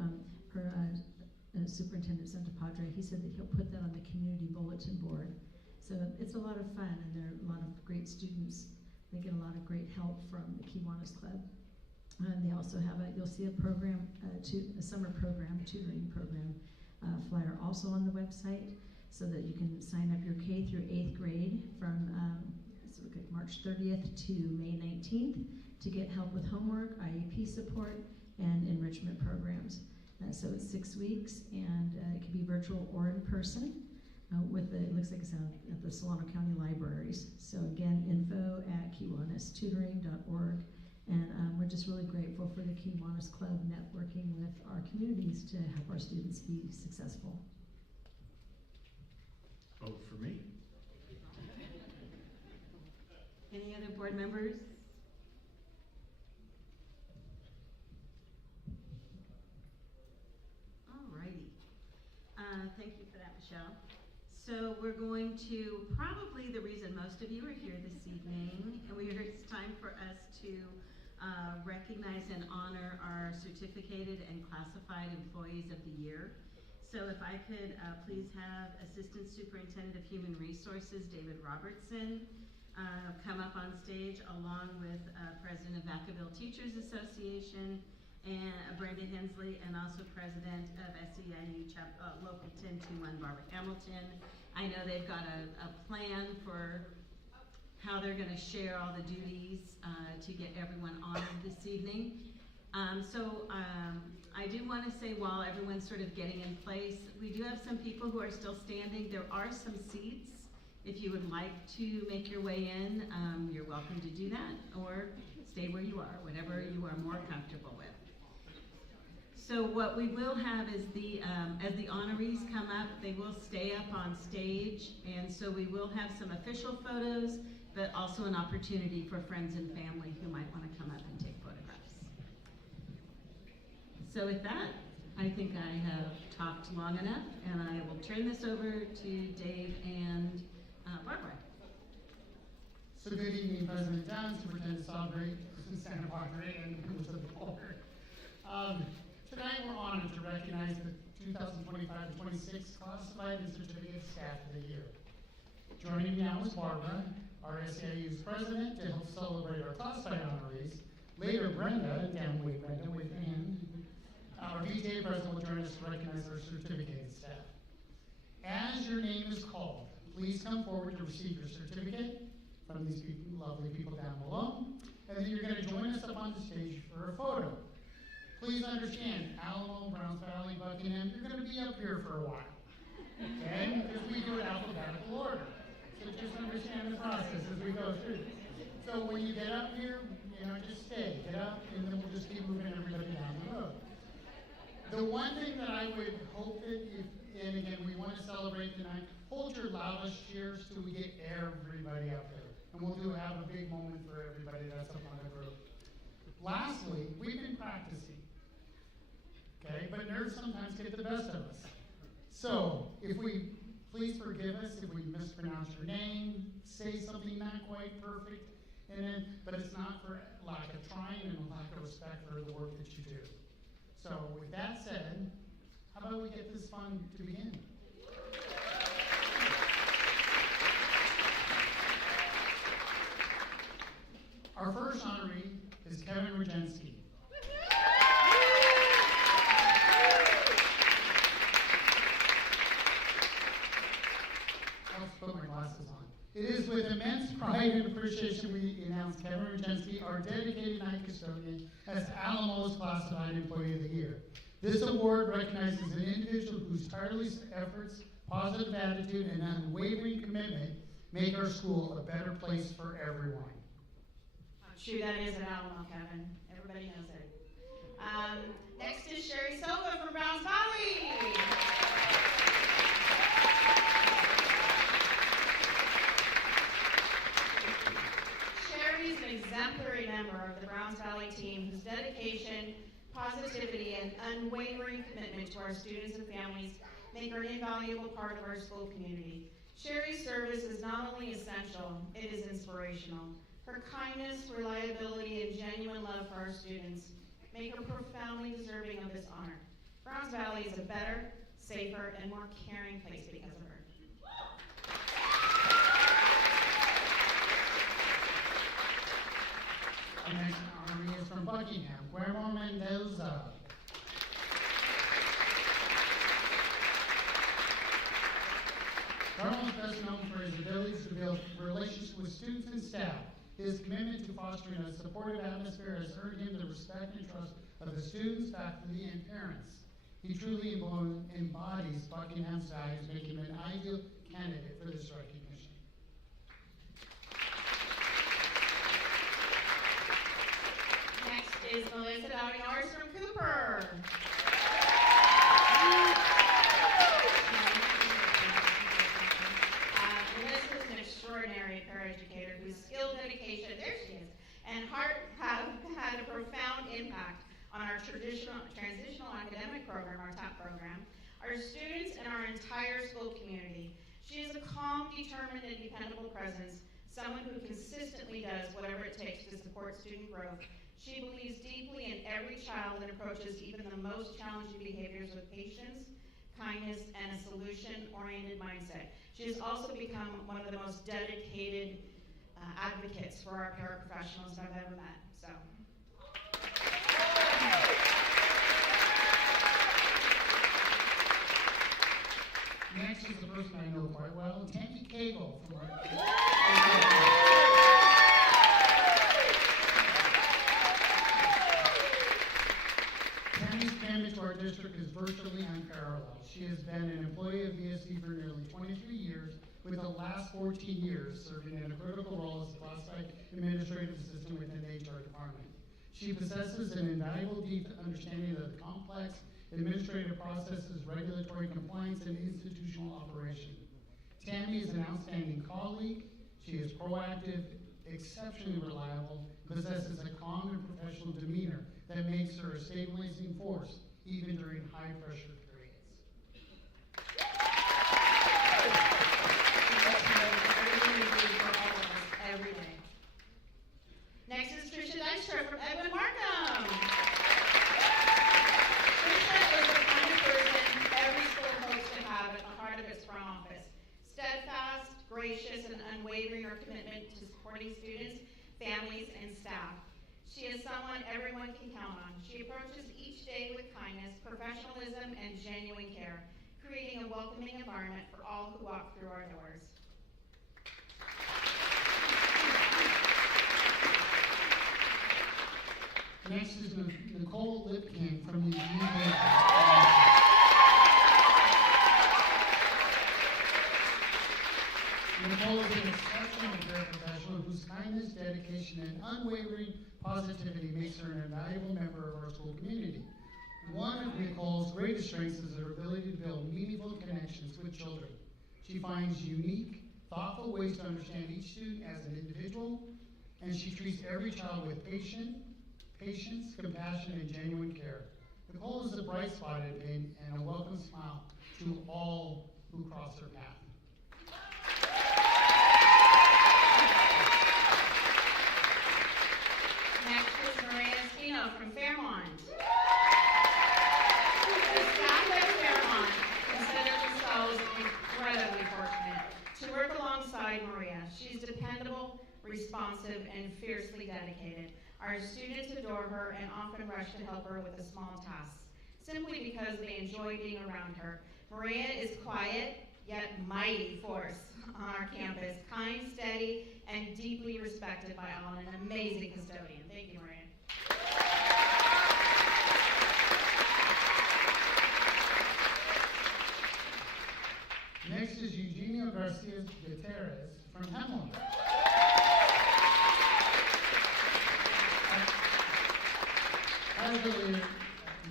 Superintendent Santapadre, he said that he'll put that on the community bulletin board. So it's a lot of fun, and there are a lot of great students. They get a lot of great help from the Kiwanis Club. They also have you'll see a program, a summer program, tutoring program, flyer also on the website, so that you can sign up your K through 8th grade from let's look at March 30th to May 19th to get help with homework, IEP support, and enrichment programs. So it's 6 weeks, and it can be virtual or in person. It looks like it's at the Solano County Libraries. So again, info@kiwanistutoring.org. And we're just really grateful for the Kiwanis Club networking with our communities to help our students be successful. Vote for me. Any other board members? Alrighty. Thank you for that, Michelle. So we're going to, probably the reason most of you are here this evening, and it's time for us to recognize and honor our certificated and classified employees of the year. So if I could please have Assistant Superintendent of Human Resources, David Robertson, come up on stage, along with President of Vacaville Teachers Association, and Brenda Hensley, and also President of SEIU Local 1021 Barbara Hamilton. I know they've got a plan for how they're going to share all the duties to get everyone honored this evening. I do want to say, while everyone's sort of getting in place, we do have some people who are still standing. There are some seats. If you would like to make your way in, you're welcome to do that, or stay where you are, whatever you are more comfortable with. So what we will have is as the honorees come up, they will stay up on stage, and so we will have some official photos, but also an opportunity for friends and family who might want to come up and take photographs. So with that, I think I have talked long enough, and I will turn this over to Dave and Barbara. So good evening, President Dunn, Superintendent Sabri, Assistant Santa Padre, and members of the board. Tonight we're honored to recognize the 2025-26 classified and certificate staff of the year. Joining me now is Barbara, our SEIU's president, to help celebrate our classified honorees. Later, Brenda, downway Brenda, with Ann, our VTA president, will join us to recognize our certificated staff. As your name is called, please come forward to receive your certificate from these lovely people down below, and then you're going to join us up on the stage for a photo. Please understand, Alamo, Browns Valley, Buckingham, you're going to be up here for a while, okay? Because we do it alphabetical order. So just understand the process as we go through. So when you get up here, just stay, get up, and then we'll just keep moving everybody down the road. The one thing that I would hope that and again, we want to celebrate tonight, hold your loudest cheers till we get everybody up there. And we'll have a big moment for everybody that's up on the group. Lastly, we've been practicing. Okay, but nerves sometimes get the best of us. So, please forgive us if we mispronounce your name, say something not quite perfect, but it's not for lack of trying and lack of respect for the work that you do. So, with that said, how about we get this fun to begin? Our first honoree is Kevin Rogensky. I'll put my glasses on. It is with immense pride and appreciation we announce Kevin Rogensky, our dedicated night custodian, as Alamo's Classified Employee of the Year. This award recognizes an individual whose tireless efforts, positive attitude, and unwavering commitment make our school a better place for everyone. True, that is an Alamo, Kevin. Everybody knows it. Next is Sherry Silva from Browns Valley. Sherry is an exemplary member of the Browns Valley team whose dedication, positivity, and unwavering commitment to our students and families make her an invaluable part of our school community. Sherry's service is not only essential, it is inspirational. Her kindness, reliability, and genuine love for our students make her profoundly deserving of this honor. Browns Valley is a better, safer, and more caring place because of her. Our next honoree is from Buckingham, Guillermo Mendoza. Guillermo is best known for his abilities to build relationships with students and staff. His commitment to fostering a supportive atmosphere has earned him the respect and trust of the students, faculty, and parents. He truly embodies Buckingham's values, making him an ideal candidate for this recognition. Next is Melissa Dowdy Norris from Cooper. Melissa is an extraordinary paraeducator whose skill, dedication, there she is, and heart have had a profound impact on our transitional academic program, our TAP program, our students, and our entire school community. She is a calm, determined, and dependable presence, someone who consistently does whatever it takes to support student growth. She believes deeply in every child and approaches even the most challenging behaviors with patience, kindness, and a solution-oriented mindset. She has also become one of the most dedicated advocates for our paraprofessionals I've ever met. So. Next is a person I know quite well, Tammy Cagle from Tammy's commitment to our district is virtually unparalleled. She has been an employee of VSD for nearly 23 years, with the last 14 years serving in a critical role as a classified administrative assistant within the HR department. She possesses an invaluable deep understanding of the complex administrative processes, regulatory compliance, and institutional operation. Tammy is an outstanding colleague. She is proactive, exceptionally reliable, possesses a calm and professional demeanor that makes her a stabilizing force, even during high-pressure periods. Every day. Next is Tricia Dykstra from Edwin Markham. Tricia is the kind of person every school hopes to have at the heart of its front office. Steadfast, gracious, and unwavering in her commitment to supporting students, families, and staff. She is someone everyone can count on. She approaches each day with kindness, professionalism, and genuine care, creating a welcoming environment for all who walk through our doors. Next is Nicole Lipkin from the Nicole is an exceptional paraprofessional whose kindness, dedication, and unwavering positivity makes her an invaluable member of our school community. One of Nicole's greatest strengths is her ability to build meaningful connections with children. She finds unique, thoughtful ways to understand each student as an individual, and she treats every child with patience, compassion, and genuine care. Nicole is a bright spot and a welcome smile to all who cross her path. Next is Maria Espino from Fairmont. The staff at Fairmont consider themselves incredibly fortunate to work alongside Maria. She's dependable, responsive, and fiercely dedicated. Our students adore her and often rush to help her with the small tasks, simply because they enjoy being around her. Maria is quiet, yet mighty force on our campus, kind, steady, and deeply respected by all, and an amazing custodian. Thank you, Maria. Next is Eugenio Garcia Gutierrez from Hemlock. As a leader,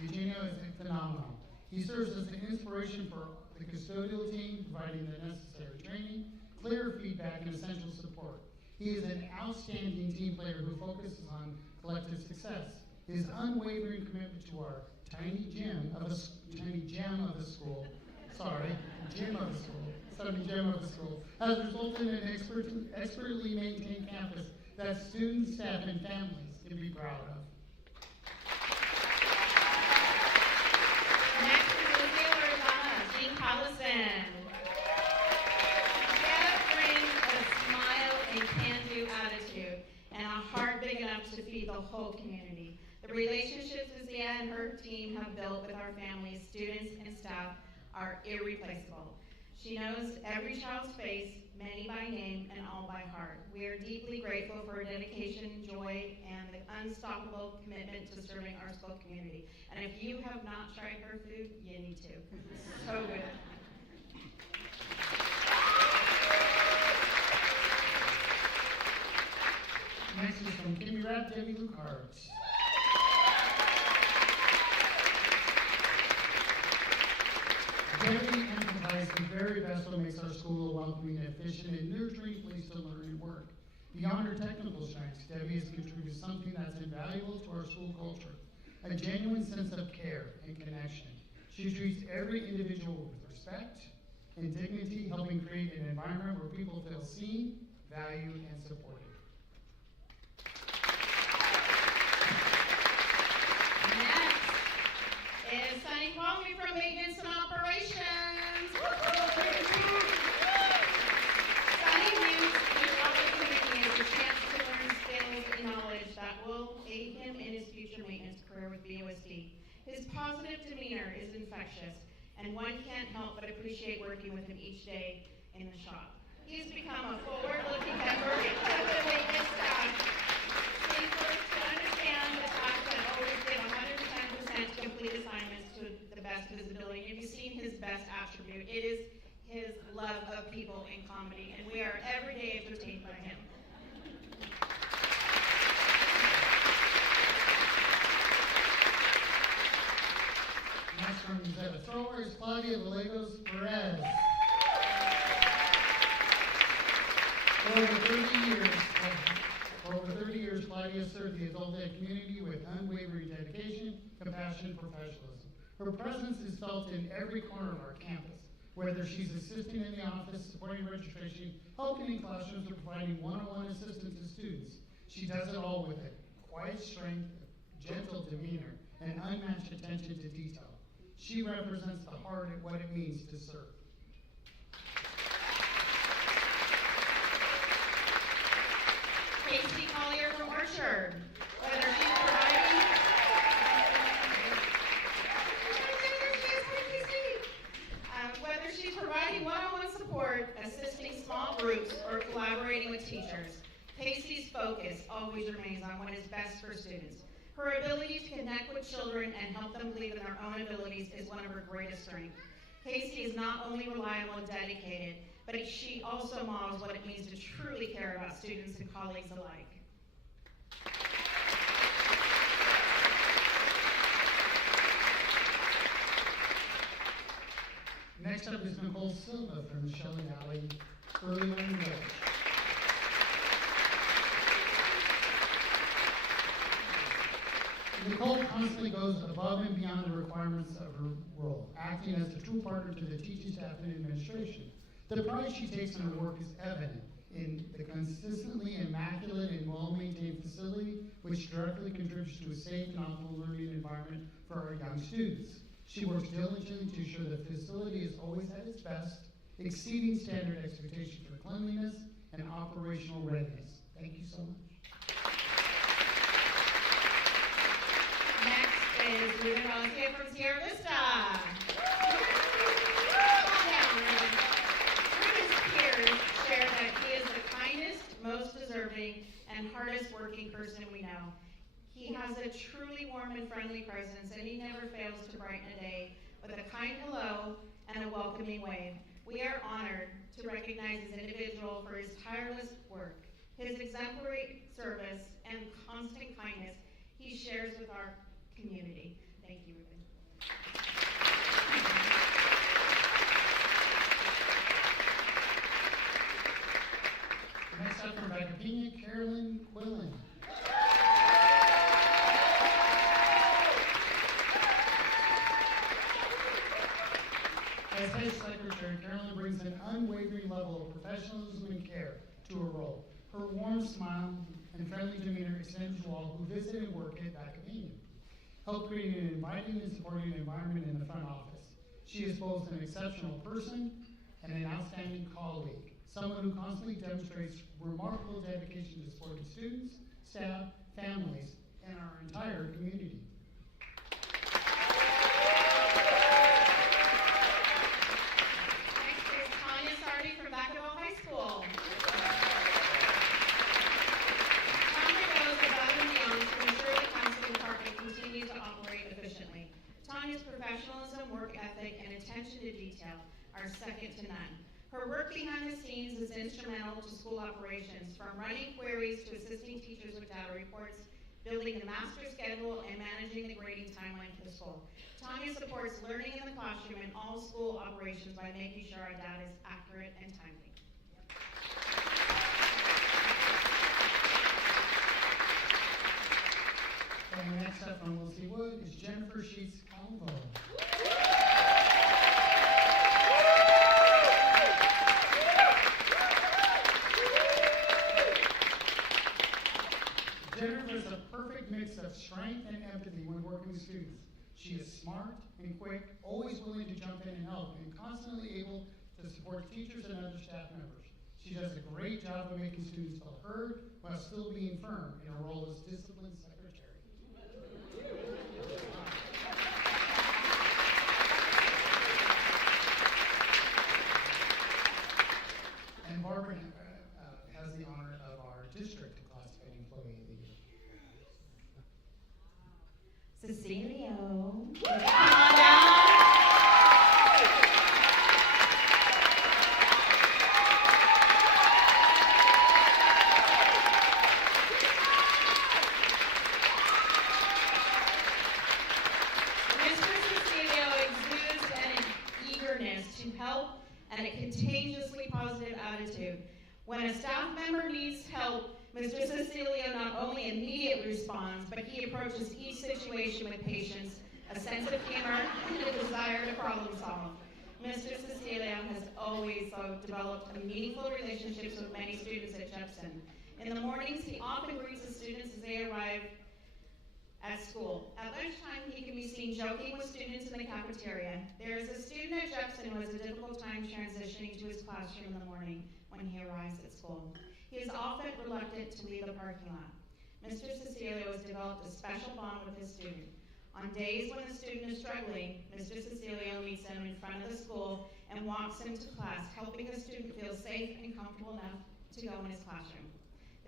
Eugenio is phenomenal. He serves as an inspiration for the custodial team, providing the necessary training, clear feedback, and essential support. He is an outstanding team player who focuses on collective success. His unwavering commitment to our tiny gem of a school has resulted in an expertly maintained campus that students, staff, and families can be proud of. Next is the Steelers, Jean Collison. Jeff brings a smile and can-do attitude and a heart big enough to feed the whole community. The relationships Zia and her team have built with our families, students, and staff are irreplaceable. She knows every child's face, many by name and all by heart. We are deeply grateful for her dedication, joy, and the unstoppable commitment to serving our school community. And if you have not tried her food, you need to. So good. Next is from Kimmy Rapp, Debbie Lucard. Debbie emphasizes the very best what makes our school a welcoming, efficient, and nurturing place to learn and work. Beyond her technical strengths, Debbie has contributed something that's invaluable to our school culture, a genuine sense of care and connection. She treats every individual with respect and dignity, helping create an environment where people feel seen, valued, and supported. Next is Sunny Kwame from Maintenance and Operations. Sunny views each opportunity as a chance to learn skills and knowledge that will aid him in his future maintenance career with BOSD. His positive demeanor is infectious, and one can't help but appreciate working with him each day in the shop. He has become a forward-looking member of the maintenance staff. He first to understand the task that always give 110% to complete assignments to the best of his ability. And if you've seen his best attribute, it is his love of people and comedy, and we are every day entertained by him. Next from Zeta Thrower is Claudia Gallegos Perez. For over 30 years, Claudia served the adult ed community with unwavering dedication, compassion, and professionalism. Her presence is felt in every corner of our campus, whether she's assisting in the office, supporting registration, helping in classrooms, or providing one-on-one assistance to students. She does it all with a quiet strength, gentle demeanor, and unmatched attention to detail. She represents the heart of what it means to serve. Casey Collier from Orchard. Whether she's providing one-on-one support, assisting small groups, or collaborating with teachers, Casey's focus always remains on what is best for students. Her ability to connect with children and help them believe in their own abilities is one of her greatest strengths. Casey is not only reliable and dedicated, but she also models what it means to truly care about students and colleagues alike. Next up is Nicole Silva from Shelley Valley Early Learning Village. Nicole constantly goes above and beyond the requirements of her role, acting as a true partner to the teaching staff and administration. The pride she takes in her work is evident in the consistently immaculate and well-maintained facility, which directly contributes to a safe and optimal learning environment for our young students. She works diligently to ensure the facility is always at its best, exceeding standard expectations for cleanliness and operational readiness. Thank you so much. Next is Ruben Valencia from Sierra Vista. Come on down, Ruben. Ruben's peers share that he is the kindest, most deserving, and hardest working person we know. He has a truly warm and friendly presence, and he never fails to brighten a day with a kind hello and a welcoming wave. We are honored to recognize this individual for his tireless work, his exemplary service, and constant kindness he shares with our community. Thank you, Ruben. Next up from Rebecca Pena, Carolyn Quillen. As head secretary, Carolyn brings an unwavering level of professionalism and care to her role. Her warm smile and friendly demeanor extends to all who visit and work at Academia, help create an inviting and supporting environment in the front office. She is both an exceptional person and an outstanding colleague, someone who constantly demonstrates remarkable dedication to supporting students, staff, families, and our entire community. Next is Tanya Sardi from Vacaville High School. Tanya goes above and beyond to ensure the counseling department continues to operate efficiently. Tanya's professionalism, work ethic, and attention to detail are second to none. Her work behind the scenes is instrumental to school operations, from running queries to assisting teachers with data reports, building the master schedule, and managing the grading timeline for the school. Tanya supports learning in the classroom and all school operations by making sure our data is accurate and timely. And next up from Wilsey Wood is Jennifer Sheets Convo. Jennifer is a perfect mix of strength and empathy when working with students. She is smart and quick, always willing to jump in and help, and constantly able to support teachers and other staff members. She does a great job of making students feel heard while still being firm in her role as discipline secretary. And Barbara has the honor of our district classified employee of the year. Cecilio. Come on down. Mr. Cecilio exudes an eagerness to help and a contagiously positive attitude. When a staff member needs help, Mr. Cecilio not only immediately responds, but he approaches each situation with patience, a sense of humor, and a desire to problem solve. Mr. Cecilio has always developed meaningful relationships with many students at Jepson. In the mornings, he often greets the students as they arrive at school. At lunchtime, he can be seen joking with students in the cafeteria. There is a student at Jepson who has a difficult time transitioning to his classroom in the morning when he arrives at school. He is often reluctant to leave the parking lot. Mr. Cecilio has developed a special bond with his student. On days when the student is struggling, Mr. Cecilio meets him in front of the school and walks him to class, helping the student feel safe and comfortable enough to go in his classroom.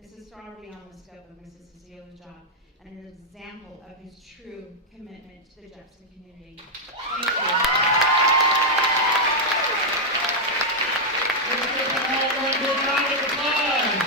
This is far beyond the scope of Mr. Cecilio's job and an example of his true commitment to the Jepson community. Thank you. Let's give them all one big round of applause.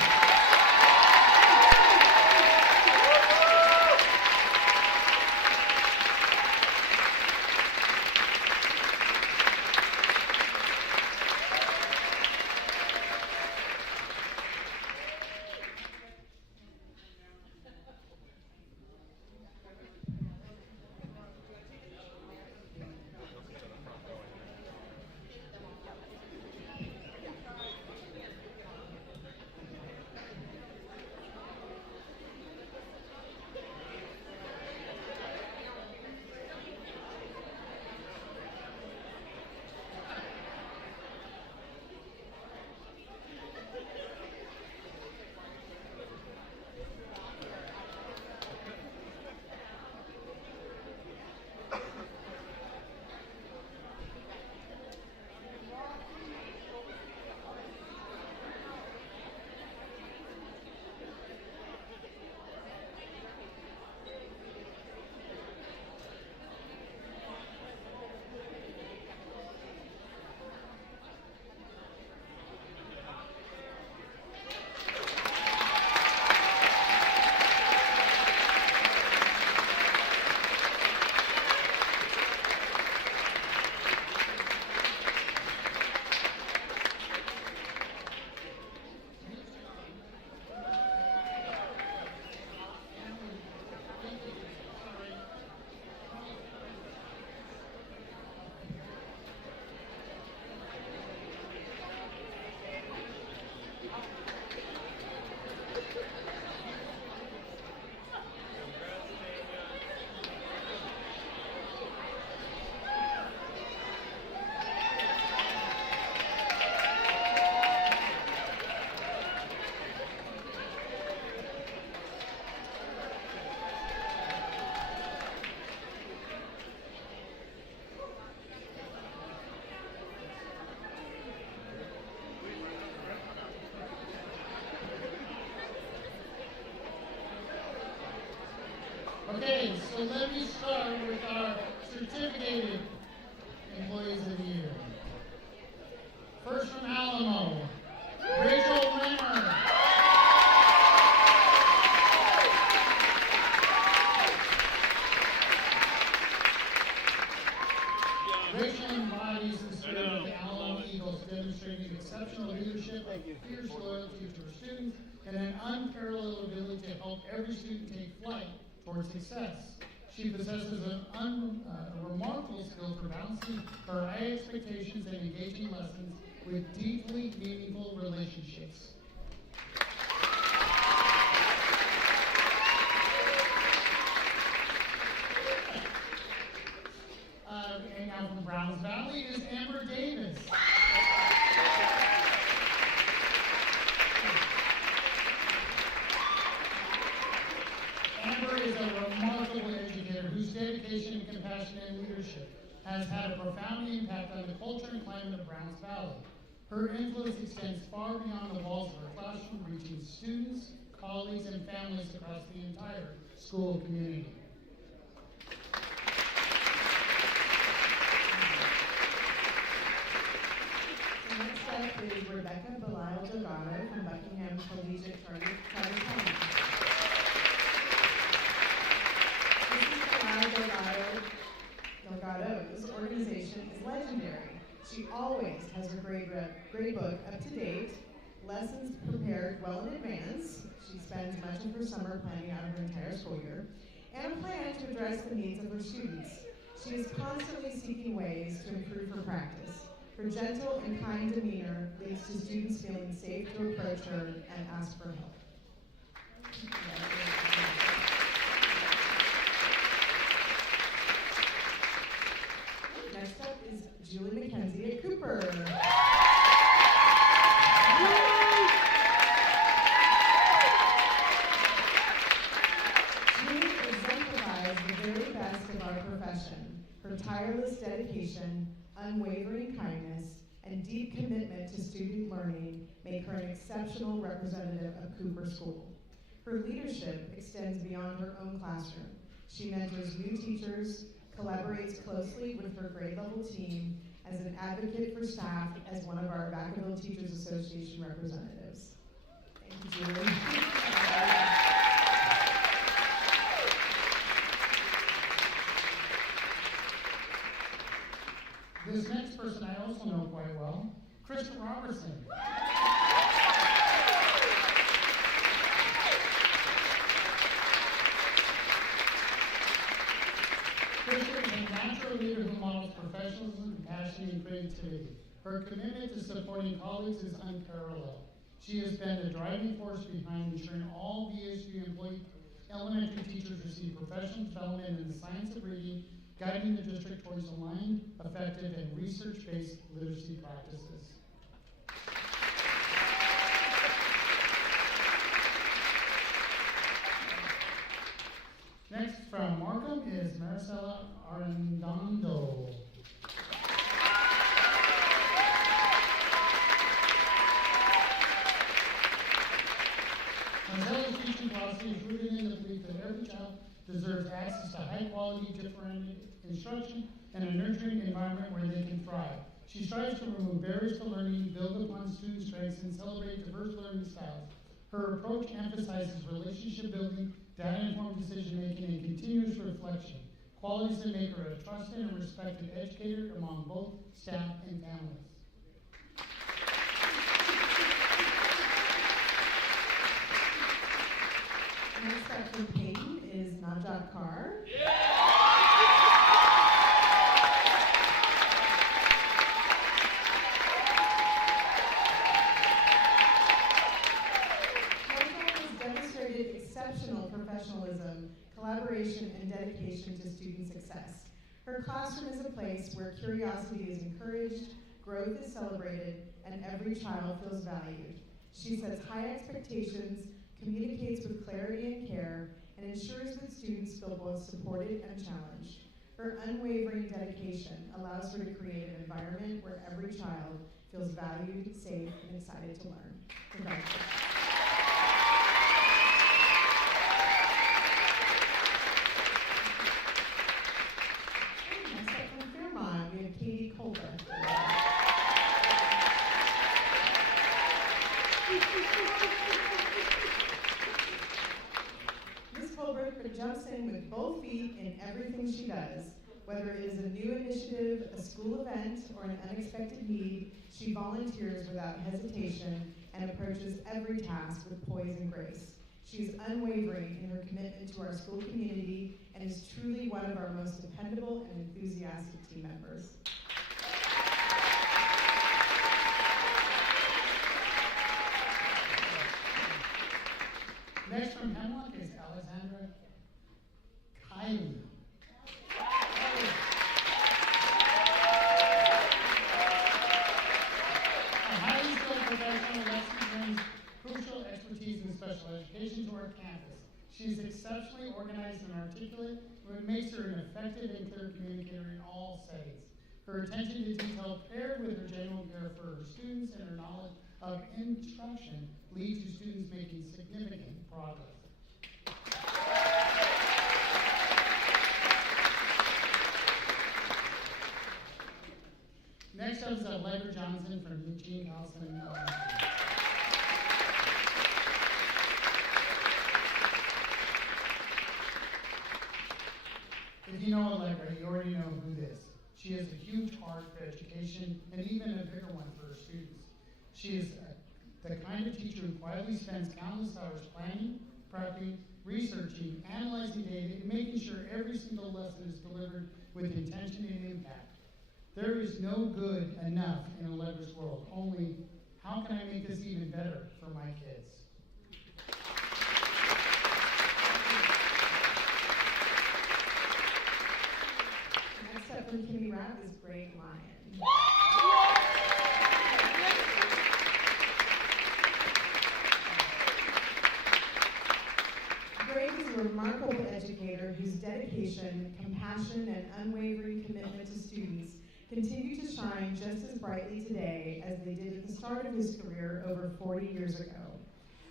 Okay, so let me start with our certificated employees of the year. First from Alamo, Rachel Rimmer. Rachel embodies the spirit of the Alamo Eagles, demonstrating exceptional leadership, fierce loyalty to her students, and an unparalleled ability to help every student take flight towards success. She possesses a remarkable skill for balancing her high expectations and engaging lessons with deeply meaningful relationships. And now from Browns Valley is Amber Davis. Amber is a remarkable educator whose dedication and compassion and leadership has had a profound impact on the culture and climate of Browns Valley. Her influence extends far beyond the walls of her classroom, reaching students, colleagues, and families across the entire school community. Next up is Rebecca Belial Delgado from Buckingham Collegiate Charter County. Mrs. Belial Delgado's organization is legendary. She always has her grade book up to date, lessons prepared well in advance. She spends much of her summer planning out of her entire school year, and a plan to address the needs of her students. She is constantly seeking ways to improve her practice. Her gentle and kind demeanor leads to students feeling safe to approach her and ask for help. Next up is Julie McKenzie at Cooper. Julie exemplifies the very best of our profession. Her tireless dedication, unwavering kindness, and deep commitment to student learning make her an exceptional representative of Cooper School. Her leadership extends beyond her own classroom. She mentors new teachers, collaborates closely with her grade level team as an advocate for staff as one of our Vacaville Teachers Association representatives. Thank you, Julie. This next person I also know quite well, Krista Robertson. Krista is a natural leader who models professionalism, passion, and creativity. Her commitment to supporting colleagues is unparalleled. She has been the driving force behind ensuring all VSU elementary teachers receive professional development in the science of reading, guiding the district towards aligned, effective, and research-based literacy practices. Next from Markham is Maricela Arredondo. Maricela's teaching philosophy is rooted in the belief that every child deserves access to high-quality, differentiated instruction and a nurturing environment where they can thrive. She strives to remove barriers to learning, build upon student strengths, and celebrate diverse learning styles. Her approach emphasizes relationship building, data-informed decision-making, and continuous reflection, qualities that make her a trusted and respected educator among both staff and families. Next up from Peyton is Najat Carr. Najat has demonstrated exceptional professionalism, collaboration, and dedication to student success. Her classroom is a place where curiosity is encouraged, growth is celebrated, and every child feels valued. She sets high expectations, communicates with clarity and care, and ensures that students feel both supported and challenged. Her unwavering dedication allows her to create an environment where every child feels valued, safe, and excited to learn. Congratulations. Ms. Colbert jumps in with both feet in everything she does. Whether it is a new initiative, a school event, or an unexpected need, she volunteers without hesitation and approaches every task with poise and grace. She is unwavering in her commitment to our school community and is truly one of our most dependable and enthusiastic team members. Next from Hemlock is Alexandra Kylie. A highly skilled professional, Alexis brings crucial expertise in special education to our campus. She is exceptionally organized and articulate, which makes her an effective and clear communicator in all settings. Her attention to detail paired with her genuine care for her students and her knowledge of instruction lead to students making significant progress. Next up is Allegra Johnson from Eugene Carlson Elementary. If you know Allegra, you already know who this. She has a huge heart for education and even a bigger one for her students. She is the kind of teacher who quietly spends countless hours planning, prepping, researching, analyzing data, and making sure every single lesson is delivered with intention and impact. There is no good enough in Allegra's world, only how can I make this even better for my kids? Next up from Kimmy Rapp is Greg Lyon. Greg is a remarkable educator whose dedication, compassion, and unwavering commitment to students continue to shine just as brightly today as they did at the start of his career over 40 years ago.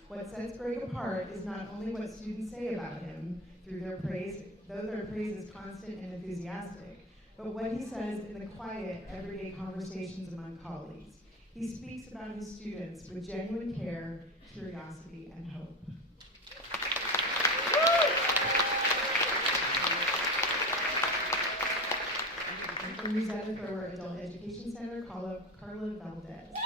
What sets Greg apart is not only what students say about him, through their praise, though their praise is constant and enthusiastic, but what he says in the quiet, everyday conversations among colleagues. He speaks about his students with genuine care, curiosity, and hope. And from Rosetta Thrower Adult Education Center, Carla Valdez.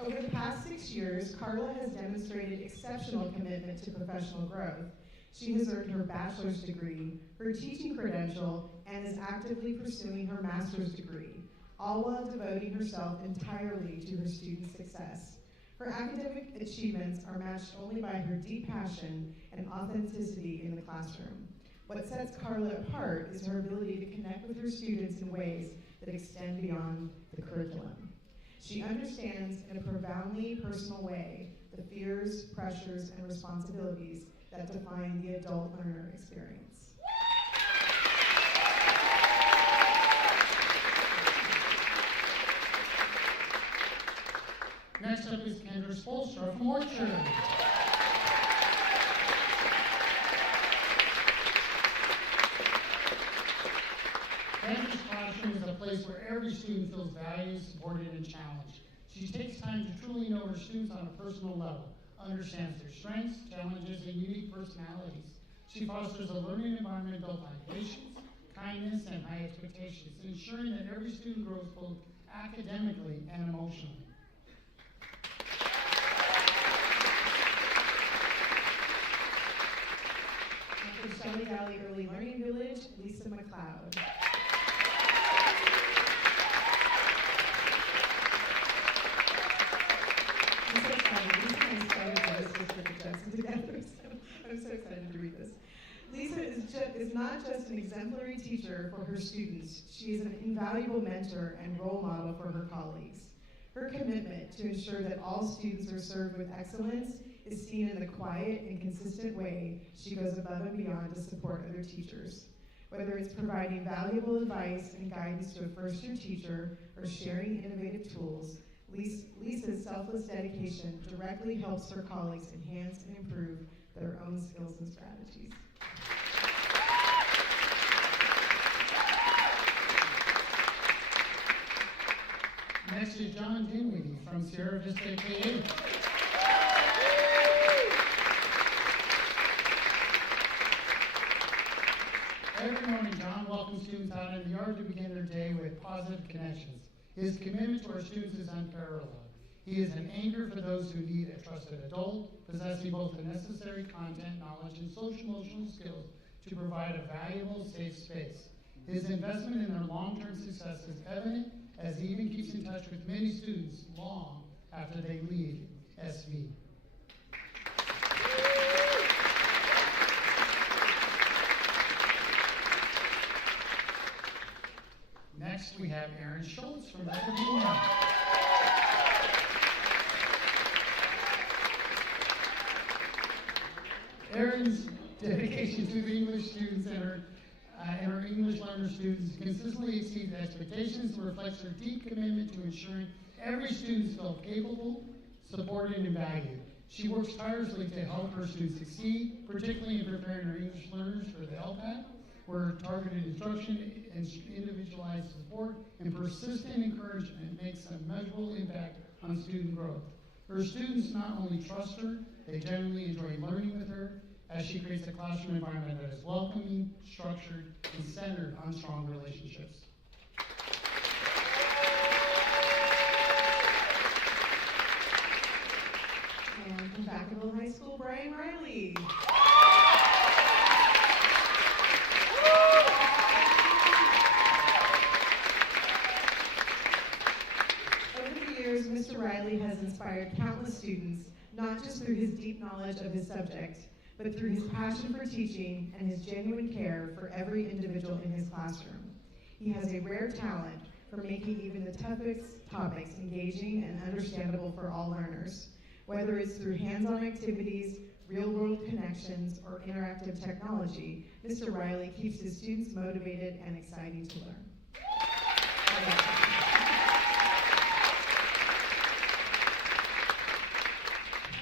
Over the past 6 years, Carla has demonstrated exceptional commitment to professional growth. She has earned her bachelor's degree, her teaching credential, and is actively pursuing her master's degree, all while devoting herself entirely to her students' success. Her academic achievements are matched only by her deep passion and authenticity in the classroom. What sets Carla apart is her ability to connect with her students in ways that extend beyond the curriculum. She understands in a profoundly personal way the fears, pressures, and responsibilities that define the adult learner experience. Next up is Kendra Spolstra from Orchard. Kendra's classroom is a place where every student feels valued, supported, and challenged. She takes time to truly know her students on a personal level, understands their strengths, challenges, and unique personalities. She fosters a learning environment built on patience, kindness, and high expectations, ensuring that every student grows both academically and emotionally. From Shelley Valley Early Learning Village, Lisa McLeod. I'm so excited. Lisa and I started this district of Judson together, so I'm so excited to read this. Lisa is not just an exemplary teacher for her students, she is an invaluable mentor and role model for her colleagues. Her commitment to ensure that all students are served with excellence is seen in the quiet and consistent way she goes above and beyond to support other teachers. Whether it's providing valuable advice and guidance to a first-year teacher or sharing innovative tools, Lisa's selfless dedication directly helps her colleagues enhance and improve their own skills and strategies. to John Dinwiddie from Sierra Vista KA. Every morning, John welcomes students out in the yard to begin their day with positive connections. His commitment to our students is unparalleled. He is an anchor for those who need a trusted adult, possessing both the necessary content, knowledge, and social-emotional skills to provide a valuable, safe space. His investment in their long-term success is evident as he even keeps in touch with many students long after they leave SV. Next, we have Aaron Schultz from Academia. Erin's dedication to the English students and her English learner students consistently exceeds expectations and reflects her deep commitment to ensuring every student feels capable, supported, and valued. She works tirelessly to help her students succeed, particularly in preparing her English learners for the LPAT, where targeted instruction and individualized support and persistent encouragement makes a measurable impact on student growth. Her students not only trust her, they genuinely enjoy learning with her as she creates a classroom environment that is welcoming, structured, and centered on strong relationships. And from Vacaville High School, Brian Riley. Over the years, Mr. Riley has inspired countless students, not just through his deep knowledge of his subject, but through his passion for teaching and his genuine care for every individual in his classroom. He has a rare talent for making even the toughest topics engaging and understandable for all learners. Whether it's through hands-on activities, real-world connections, or interactive technology, Mr. Riley keeps his students motivated and exciting to learn.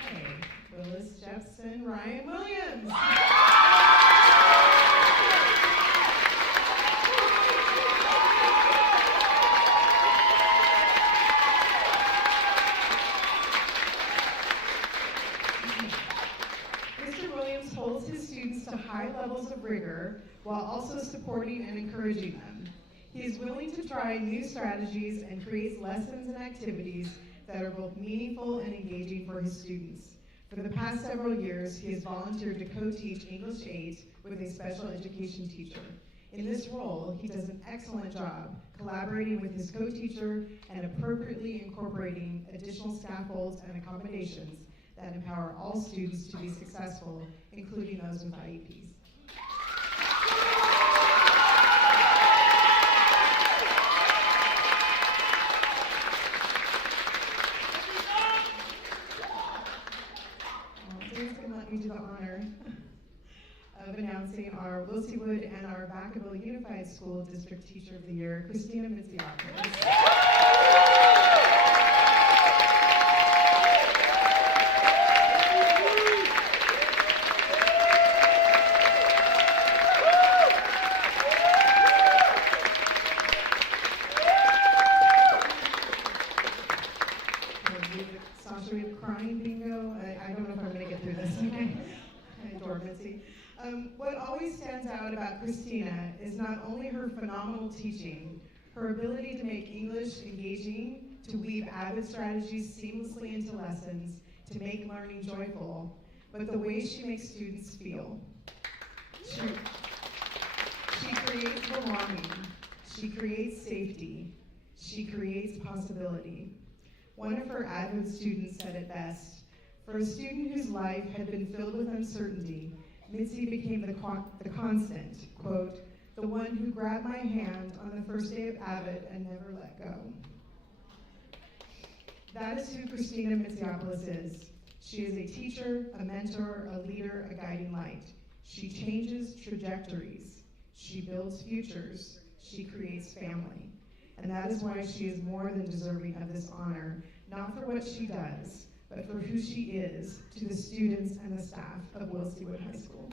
Okay, Willis Jeffson, Ryan Williams. Holds his students to high levels of rigor while also supporting and encouraging them. He is willing to try new strategies and creates lessons and activities that are both meaningful and engaging for his students. For the past several years, he has volunteered to co-teach English 8 with a special education teacher. In this role, he does an excellent job collaborating with his co-teacher and appropriately incorporating additional scaffolds and accommodations that empower all students to be successful, including those with IEPs. Dave's going to let me do the honor of announcing our Wilsey Wood and our Vacaville Unified School District Teacher of the Year, Christina Mitziopoulos. We have crying bingo. I don't know if I'm going to get through this. I adore Mitzi. What always stands out about Christina is not only her phenomenal teaching, her ability to make English engaging, to weave AVID strategies seamlessly into lessons, to make learning joyful, but the way she makes students feel. She creates belonging. She creates safety. She creates possibility. One of her AVID students said it best. For a student whose life had been filled with uncertainty, Mitzi became the constant, quote, the one who grabbed my hand on the first day of AVID and never let go. That is who Christina Mitziopoulos is. She is a teacher, a mentor, a leader, a guiding light. She changes trajectories. She builds futures. She creates family. And that is why she is more than deserving of this honor, not for what she does, but for who she is to the students and the staff of Wilsey Wood High School.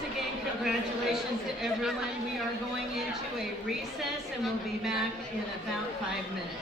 once again, congratulations to everyone. We are going into a recess and we'll be back in about 5 minutes.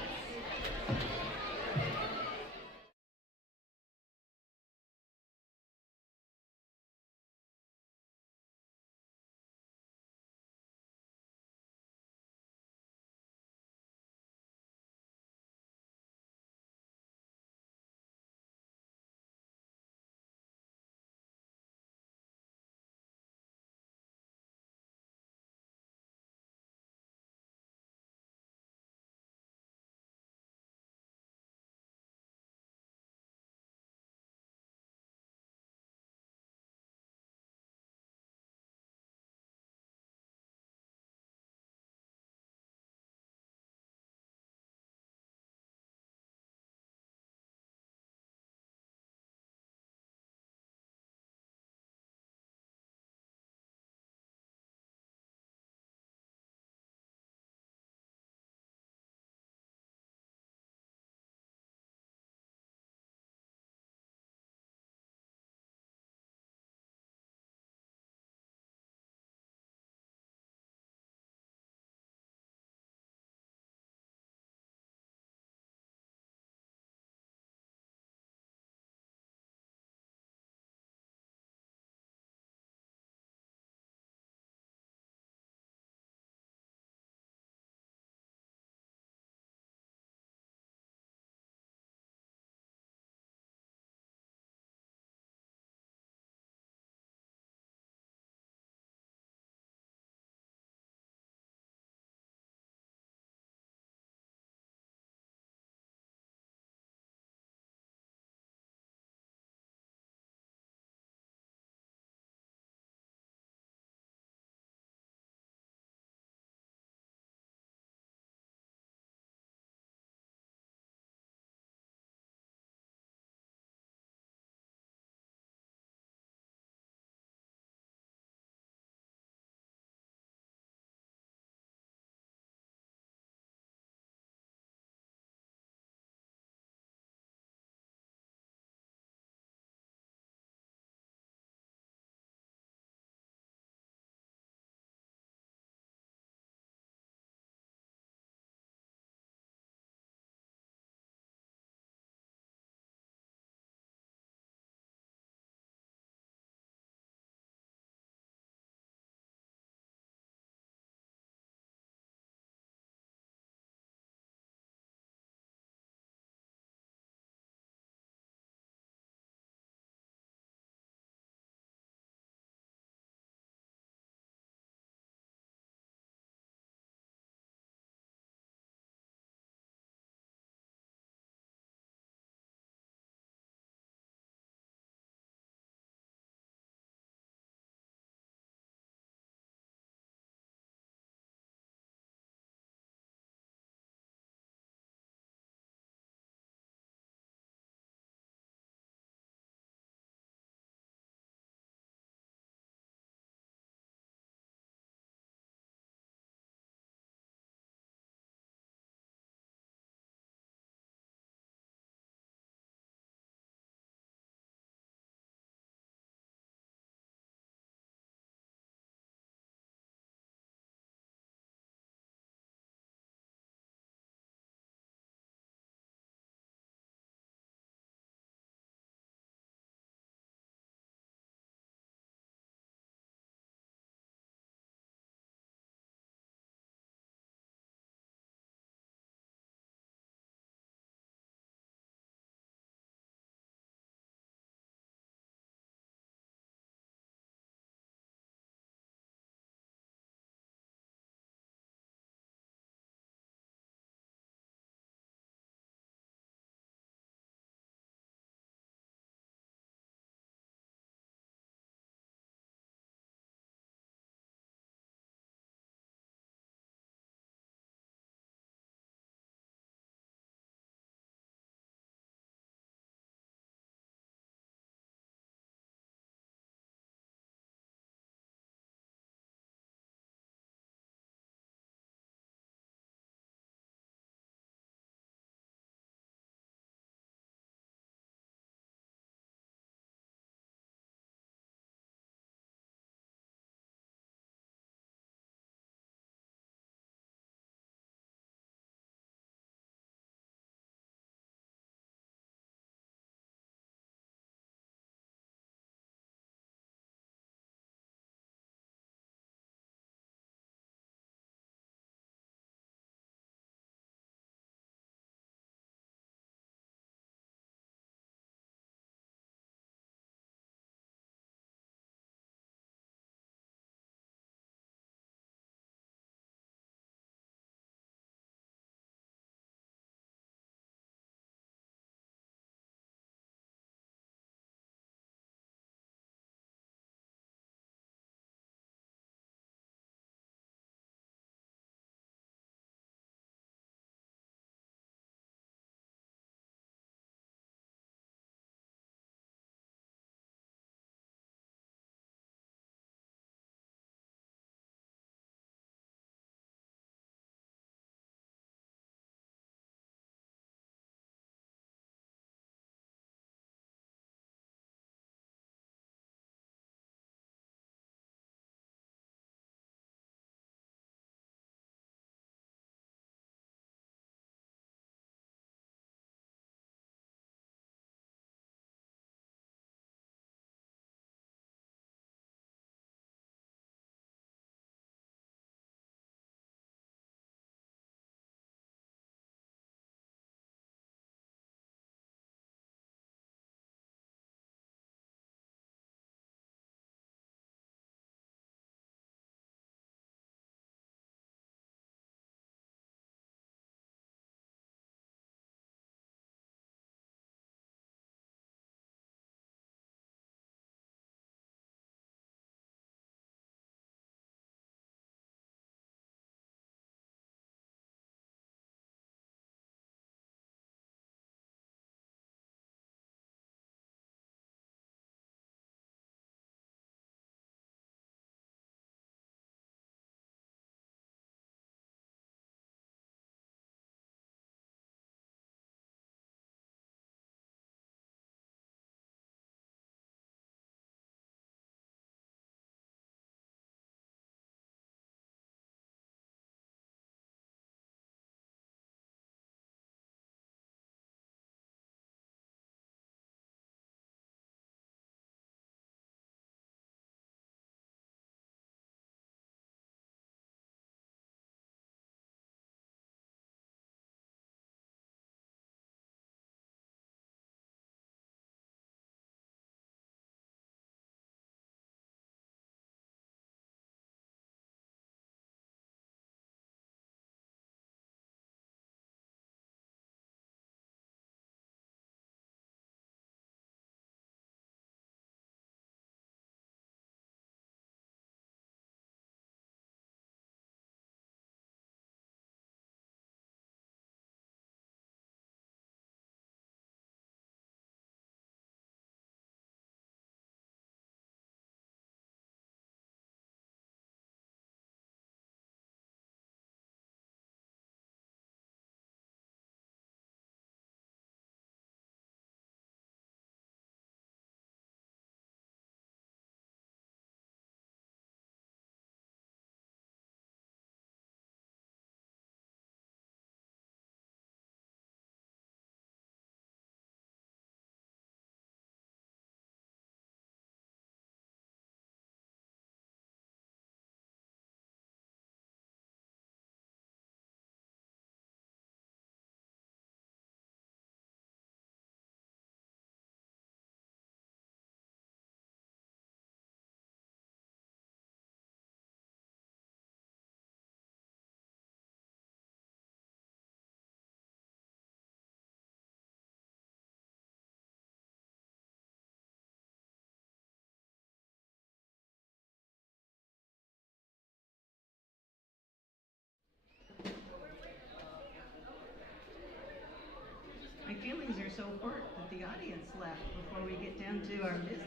that before we get down to our business?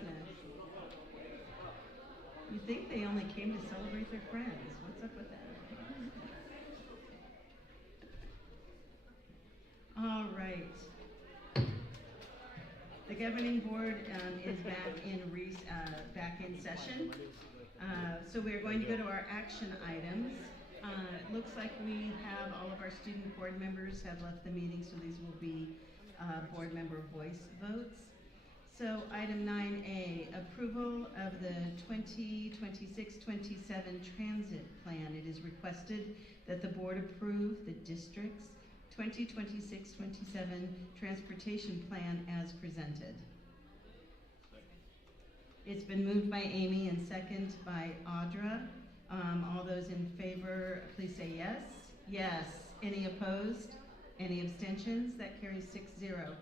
You'd think they only came to celebrate their friends. What's up with that? All right. The governing board is back in session. So we are going to go to our action items. It looks like we have all of our student board members have left the meeting, so these will be board member voice votes. So item 9A, approval of the 2026-27 transit plan. It is requested that the board approve the district's 2026-27 transportation plan as presented. It's been moved by Amy and second by Audra. All those in favor, please say yes. Yes. Any opposed? Any abstentions? That carries 6-0.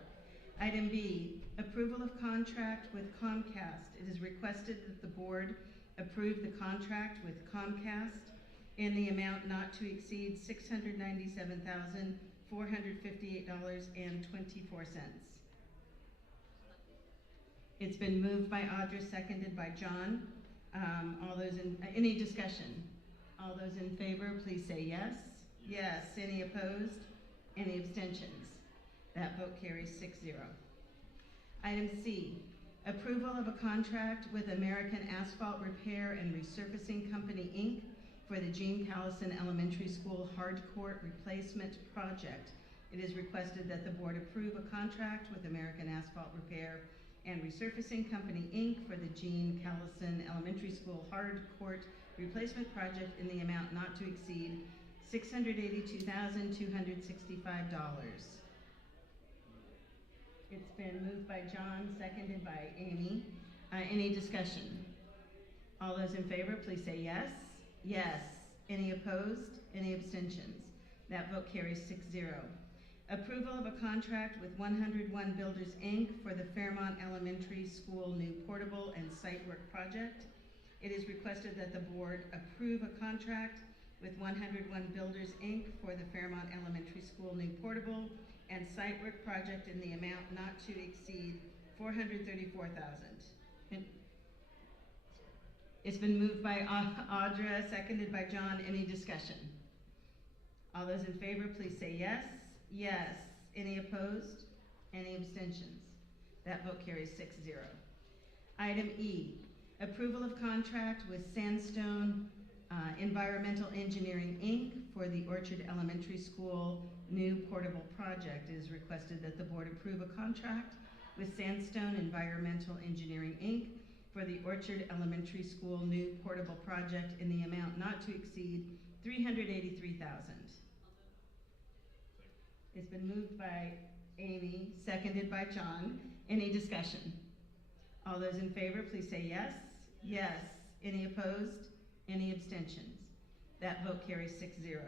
Item B, approval of contract with Comcast. It is requested that the board approve the contract with Comcast in the amount not to exceed $697,458.24. It's been moved by Audra, seconded by John. Any discussion? All those in favor, please say yes. Yes. Any opposed? Any abstentions? That vote carries 6-0. Item C, approval of a contract with American Asphalt Repair and Resurfacing Company, Inc. for the Gene Callison Elementary School Hard Court Replacement Project. It is requested that the board approve a contract with American Asphalt Repair and Resurfacing Company, Inc. for the Gene Callison Elementary School Hard Court Replacement Project in the amount not to exceed $682,265. It's been moved by John, seconded by Amy. Any discussion? All those in favor, please say yes. Yes. Any opposed? Any abstentions? That vote carries 6-0. Approval of a contract with 101 Builders, Inc. for the Fairmont Elementary School new portable and site work project. It is requested that the board approve a contract with 101 Builders, Inc. for the Fairmont Elementary School new portable and site work project in the amount not to exceed $434,000. It's been moved by Audra, seconded by John. Any discussion? All those in favor, please say yes. Yes. Any opposed? Any abstentions? That vote carries 6-0. Item E, approval of contract with Sandstone Environmental Engineering, Inc. for the Orchard Elementary School new portable project. It is requested that the board approve a contract with Sandstone Environmental Engineering, Inc. for the Orchard Elementary School new portable project in the amount not to exceed $383,000. It's been moved by Amy, seconded by John. Any discussion? All those in favor, please say yes. Yes. Any opposed? Any abstentions? That vote carries 6-0.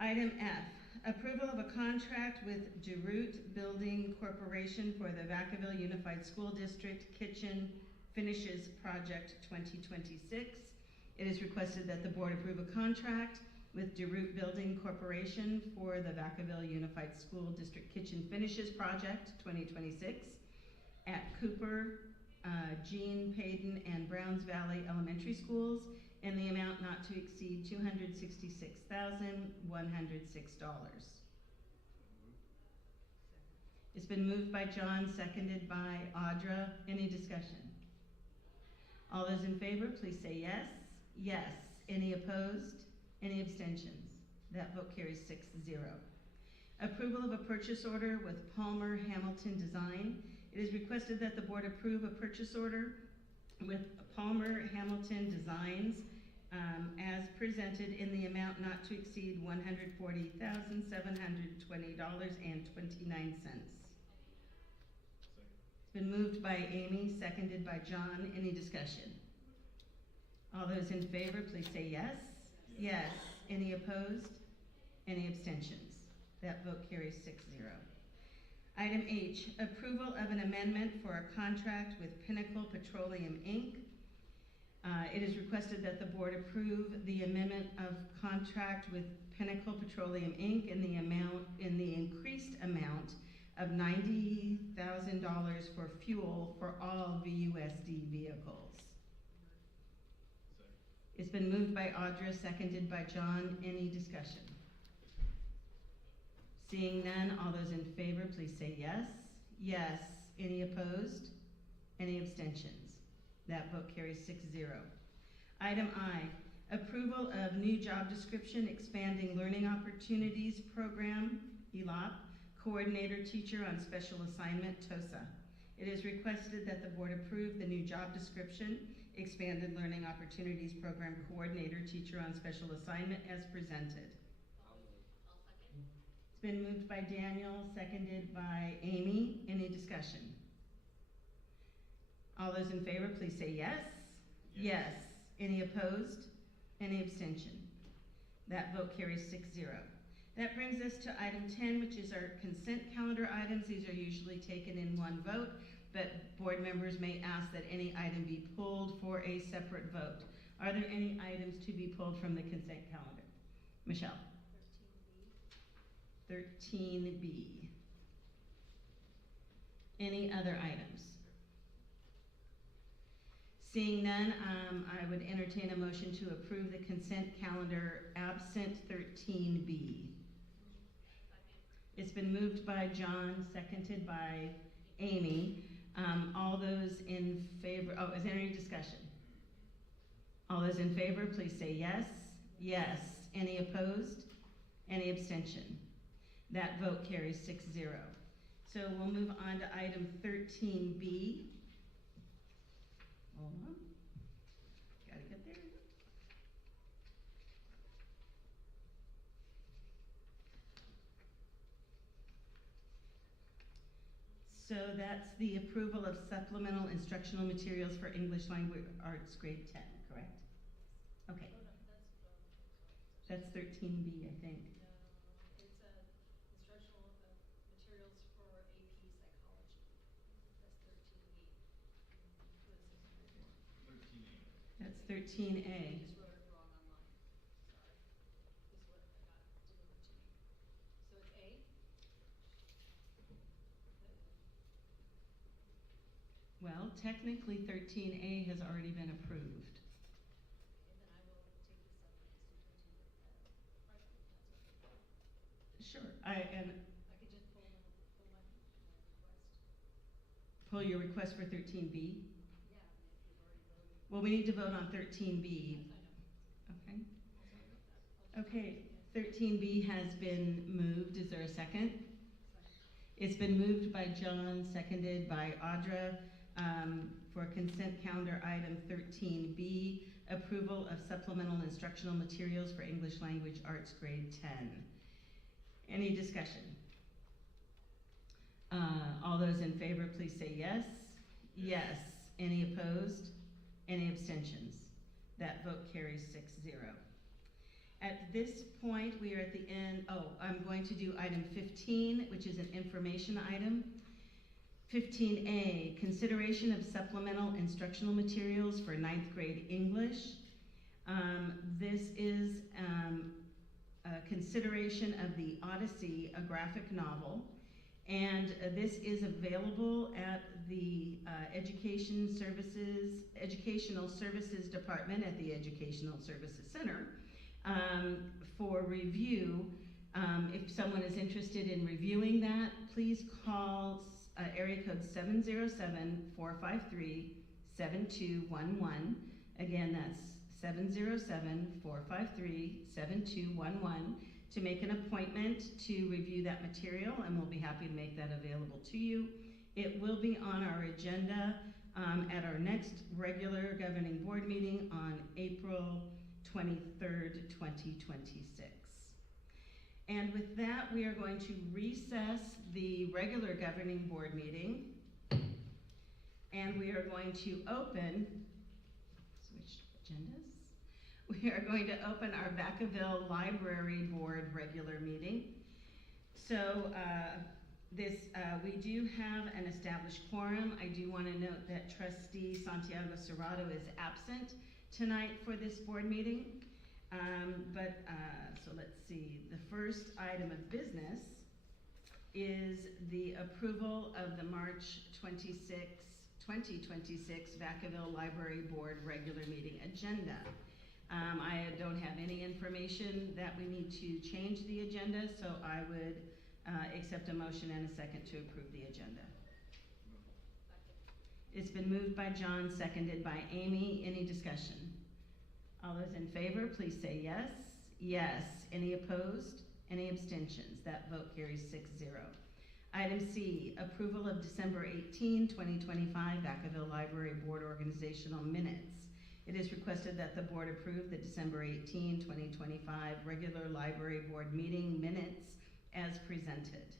Item F, approval of a contract with DeRoot Building Corporation for the Vacaville Unified School District Kitchen Finishes Project 2026. It is requested that the board approve a contract with DeRoot Building Corporation for the Vacaville Unified School District Kitchen Finishes Project 2026 at Cooper, Jean, Payton, and Browns Valley Elementary Schools in the amount not to exceed $266,106. It's been moved by John, seconded by Audra. Any discussion? All those in favor, please say yes. Yes. Any opposed? Any abstentions? That vote carries 6-0. Approval of a purchase order with Palmer Hamilton Design. It is requested that the board approve a purchase order with Palmer Hamilton Designs as presented in the amount not to exceed $140,720.29. It's been moved by Amy, seconded by John. Any discussion? All those in favor, please say yes. Yes. Any opposed? Any abstentions? That vote carries 6-0. Item H, approval of an amendment for a contract with Pinnacle Petroleum, Inc. It is requested that the board approve the amendment of contract with Pinnacle Petroleum, Inc. in the increased amount of $90,000 for fuel for all VUSD vehicles. It's been moved by Audra, seconded by John. Any discussion? Seeing none, all those in favor, please say yes. Yes. Any opposed? Any abstentions? That vote carries 6-0. Item I, approval of new job description, expanding learning opportunities program, ELOP, coordinator teacher on special assignment, TOSA. It is requested that the board approve the new job description, expanded learning opportunities program coordinator teacher on special assignment as presented. It's been moved by Daniel, seconded by Amy. Any discussion? All those in favor, please say yes. Yes. Any opposed? Any abstention? That vote carries 6-0. That brings us to item 10, which is our consent calendar items. These are usually taken in one vote, but board members may ask that any item be pulled for a separate vote. Are there any items to be pulled from the consent calendar? Michelle? 13B. Any other items? Seeing none, I would entertain a motion to approve the consent calendar absent 13B. It's been moved by John, seconded by Amy. All those in favor, oh, is there any discussion? All those in favor, please say yes. Yes. Any opposed? Any abstention? That vote carries 6-0. So we'll move on to item 13B. Hold on. Gotta get there. So that's the approval of supplemental instructional materials for English Language Arts grade 10, correct? Okay. That's 13B, I think. It's instructional materials for AP psychology. That's 13B. 13A. I just wrote it wrong online. Sorry. This is what I got delivered to me. So it's A. Well, technically 13A has already been approved. And then I will take this up with the superintendent. Sure. I could just pull my request. Pull your request for 13B? Yeah, I mean, if you've already voted. Well, we need to vote on 13B. Okay. Okay, 13B has been moved. Is there a second? It's been moved by John, seconded by Audra, for consent calendar item 13B, approval of supplemental instructional materials for English Language Arts grade 10. Any discussion? All those in favor, please say yes. Yes. Any opposed? Any abstentions? That vote carries 6-0. At this point, we are at the end. Oh, I'm going to do item 15, which is an information item. 15A, consideration of supplemental instructional materials for 9th grade English. This is a consideration of the Odyssey, a graphic novel. And this is available at the Educational Services Department at the Educational Services Center for review. If someone is interested in reviewing that, please call area code 707-453-7211. Again, that's 707-453-7211 to make an appointment to review that material, and we'll be happy to make that available to you. It will be on our agenda at our next regular governing board meeting on April 23rd, 2026. And with that, we are going to recess the regular governing board meeting, and we are going to open, switch agendas. We are going to open our Vacaville Library Board regular meeting. So we do have an established quorum. I do want to note that Trustee Santiago Serrato is absent tonight for this board meeting. So let's see, the first item of business is the approval of the March 2026 Vacaville Library Board regular meeting agenda. I don't have any information that we need to change the agenda, so I would accept a motion and a second to approve the agenda. It's been moved by John, seconded by Amy. Any discussion? All those in favor, please say yes. Yes. Any opposed? Any abstentions? That vote carries 6-0. Item C, approval of December 18, 2025 Vacaville Library Board organizational minutes. It is requested that the board approve the December 18, 2025 regular library board meeting minutes as presented.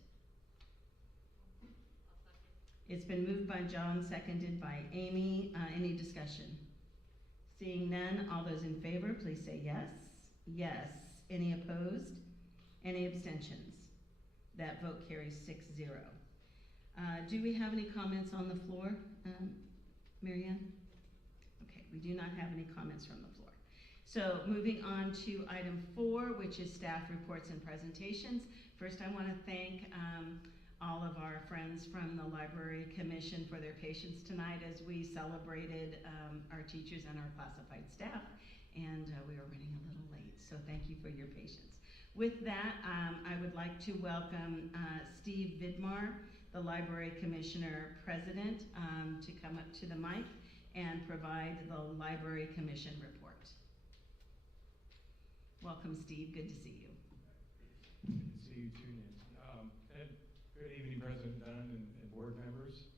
It's been moved by John, seconded by Amy. Any discussion? Seeing none, all those in favor, please say yes. Yes. Any opposed? Any abstentions? That vote carries 6-0. Do we have any comments on the floor, Marianne? Okay, we do not have any comments from the floor. So moving on to item 4, which is staff reports and presentations. First, I want to thank all of our friends from the Library Commission for their patience tonight as we celebrated our teachers and our classified staff, and we were running a little late, so thank you for your patience. With that, I would like to welcome Steve Vidmar, the Library Commissioner President, to come up to the mic and provide the Library Commission report. Welcome, Steve. Good to see you. Good to see you too, Nancy. And good evening, President Dunn and board members.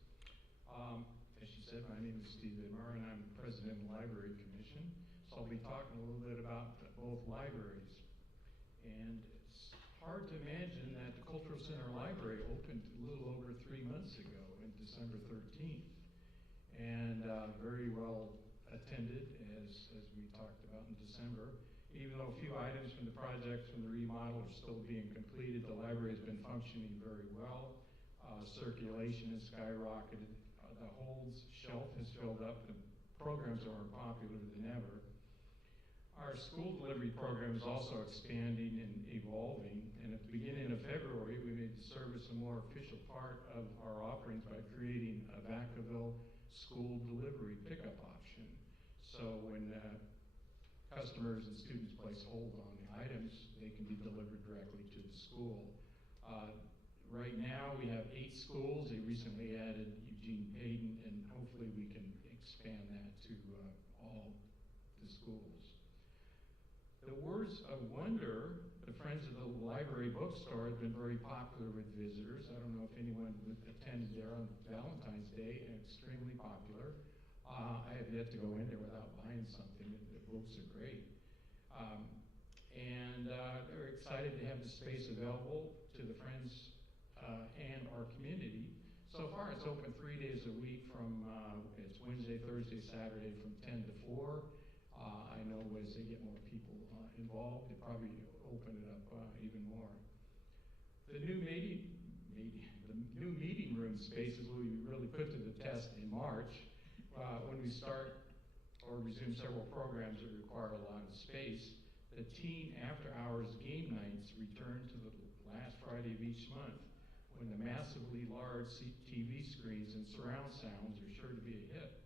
As she said, my name is Steve Vidmar, and I'm President of the Library Commission. So I'll be talking a little bit about both libraries. And it's hard to imagine that the Cultural Center Library opened a little over 3 months ago, on December 13th. And very well attended, as we talked about in December. Even though a few items from the project from the remodel are still being completed, the library has been functioning very well. Circulation has skyrocketed. The Holds shelf has filled up. The programs are more popular than ever. Our school delivery program is also expanding and evolving. And at the beginning of February, we made the service a more official part of our offerings by creating a Vacaville school delivery pickup option. So when customers and students place hold on the items, they can be delivered directly to the school. Right now, we have 8 schools. They recently added Eugene Payton, and hopefully we can expand that to all the schools. The Words of Wonder, the Friends of the Library bookstore, has been very popular with visitors. I don't know if anyone attended there on Valentine's Day, and extremely popular. I have yet to go in there without buying something. The books are great. And they're excited to have the space available to the friends and our community. So far, it's open 3 days a week from, it's Wednesday, Thursday, Saturday from 10 to 4. I know as they get more people involved, they probably open it up even more. The new meeting room spaces will be really put to the test in March when we start or resume several programs that require a lot of space. The teen after-hours game nights return to the last Friday of each month, when the massively large TV screens and surround sounds are sure to be a hit.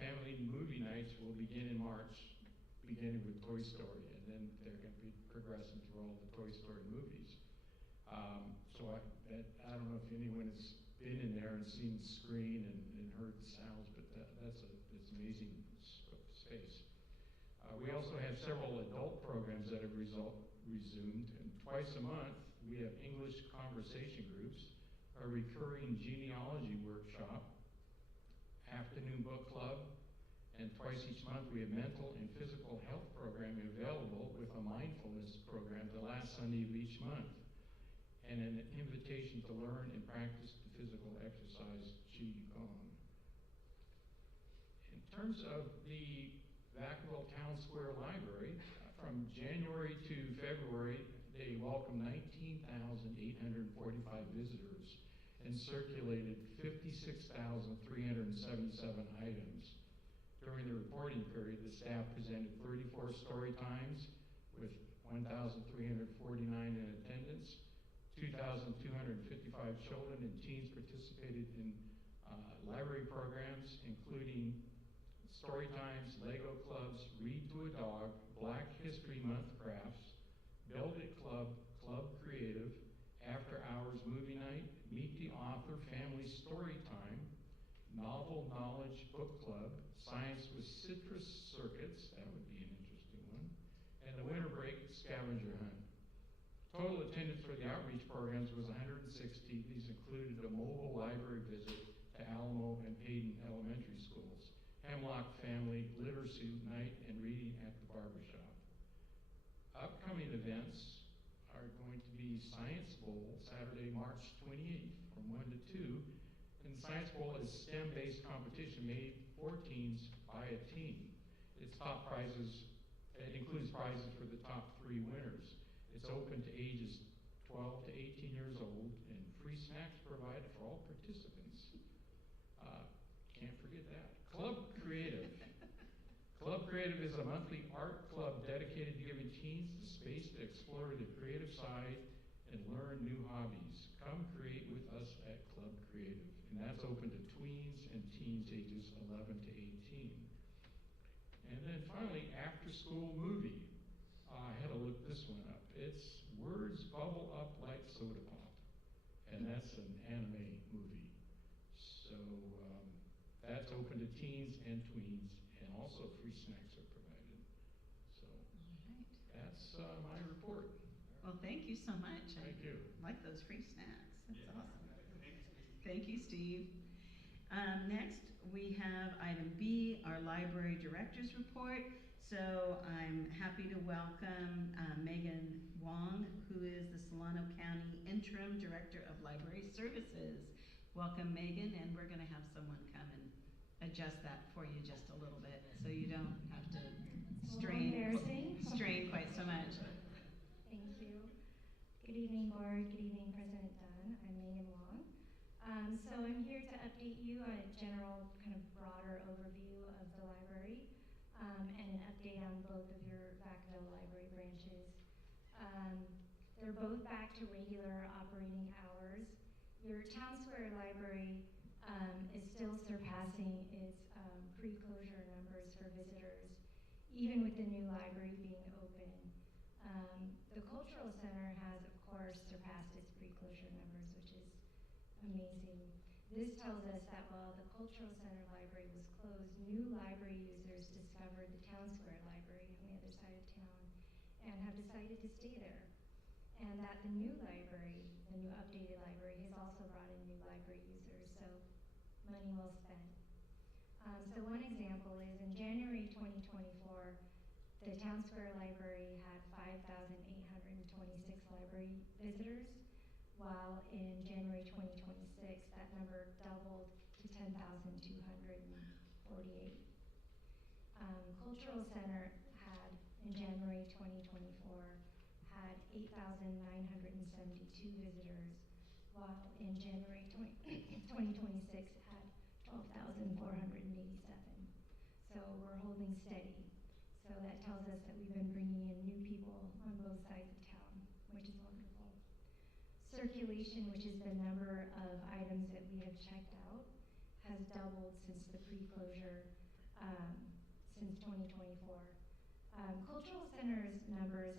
Family movie nights will begin in March, beginning with Toy Story, and then they're going to be progressing through all the Toy Story movies. So I don't know if anyone has been in there and seen the screen and heard the sounds, but that's amazing space. We also have several adult programs that have resumed, and twice a month we have English conversation groups, a recurring genealogy workshop, afternoon book club, and twice each month we have mental and physical health programming available with a mindfulness program the last Sunday of each month, and an invitation to learn and practice the physical exercise Qigong. In terms of the Vacaville Town Square Library, from January to February, they welcomed 19,845 visitors and circulated 56,377 items. During the reporting period, the staff presented 34 story times with 1,349 in attendance, 2,255 children and teens participated in library programs, including story times, Lego clubs, Read to a Dog, Black History Month crafts, Build It Club, Club Creative, After Hours Movie Night, Meet the Author Family Story Time, Novel Knowledge Book Club, Science with Citrus Circuits, that would be an interesting one, and the Winter Break Scavenger Hunt. Total attendance for the outreach programs was 160. These included a mobile library visit to Alamo and Hayden elementary schools, Hemlock Family Literacy Night, and reading at the barbershop. Upcoming events are going to be Science Bowl, Saturday, March 28th from 1 to 2. And Science Bowl is STEM-based competition made for teens by a team. Its top prizes, it includes prizes for the top 3 winners. It's open to ages 12 to 18 years old, and free snacks provided for all participants. Can't forget that. Club Creative. Club Creative is a monthly art club dedicated to giving teens the space to explore their creative side and learn new hobbies. Come create with us at Club Creative. And that's open to tweens and teens ages 11 to 18. And then finally, After School Movie. I had to look this one up. It's Words Bubble Up Like Soda Pop. And that's an anime movie. So that's open to teens and tweens, and also free snacks are provided. So that's my report. Well, thank you so much. Thank you. I like those free snacks. That's awesome. Thank you, Steve. Next, we have item B, our library director's report. So I'm happy to welcome Megan Wong, who is the Solano County Interim Director of Library Services. Welcome, Megan, and we're going to have someone come and adjust that for you just a little bit, so you don't have to strain quite so much. Thank you. Good evening, board. Good evening, President Dunn. I'm Megan Wong. So I'm here to update you on a general kind of broader overview of the library and an update on both of your Vacaville library branches. They're both back to regular operating hours. Your Town Square Library is still surpassing its pre-closure numbers for visitors, even with the new library being open. The Cultural Center has, of course, surpassed its pre-closure numbers, which is amazing. This tells us that while the Cultural Center library was closed, new library users discovered the Town Square Library on the other side of town and have decided to stay there. And that the new library, the new updated library, has also brought in new library users, so money well spent. So one example is in January 2024, the Town Square Library had 5,826 library visitors, while in January 2026, that number doubled to 10,248. Cultural Center had, in January 2024, had 8,972 visitors, while in January 2026 it had 12,487. So we're holding steady. So that tells us that we've been bringing in new people on both sides of town, which is wonderful. Circulation, which is the number of items that we have checked out, has doubled since the pre-closure, since 2024. Cultural Center's numbers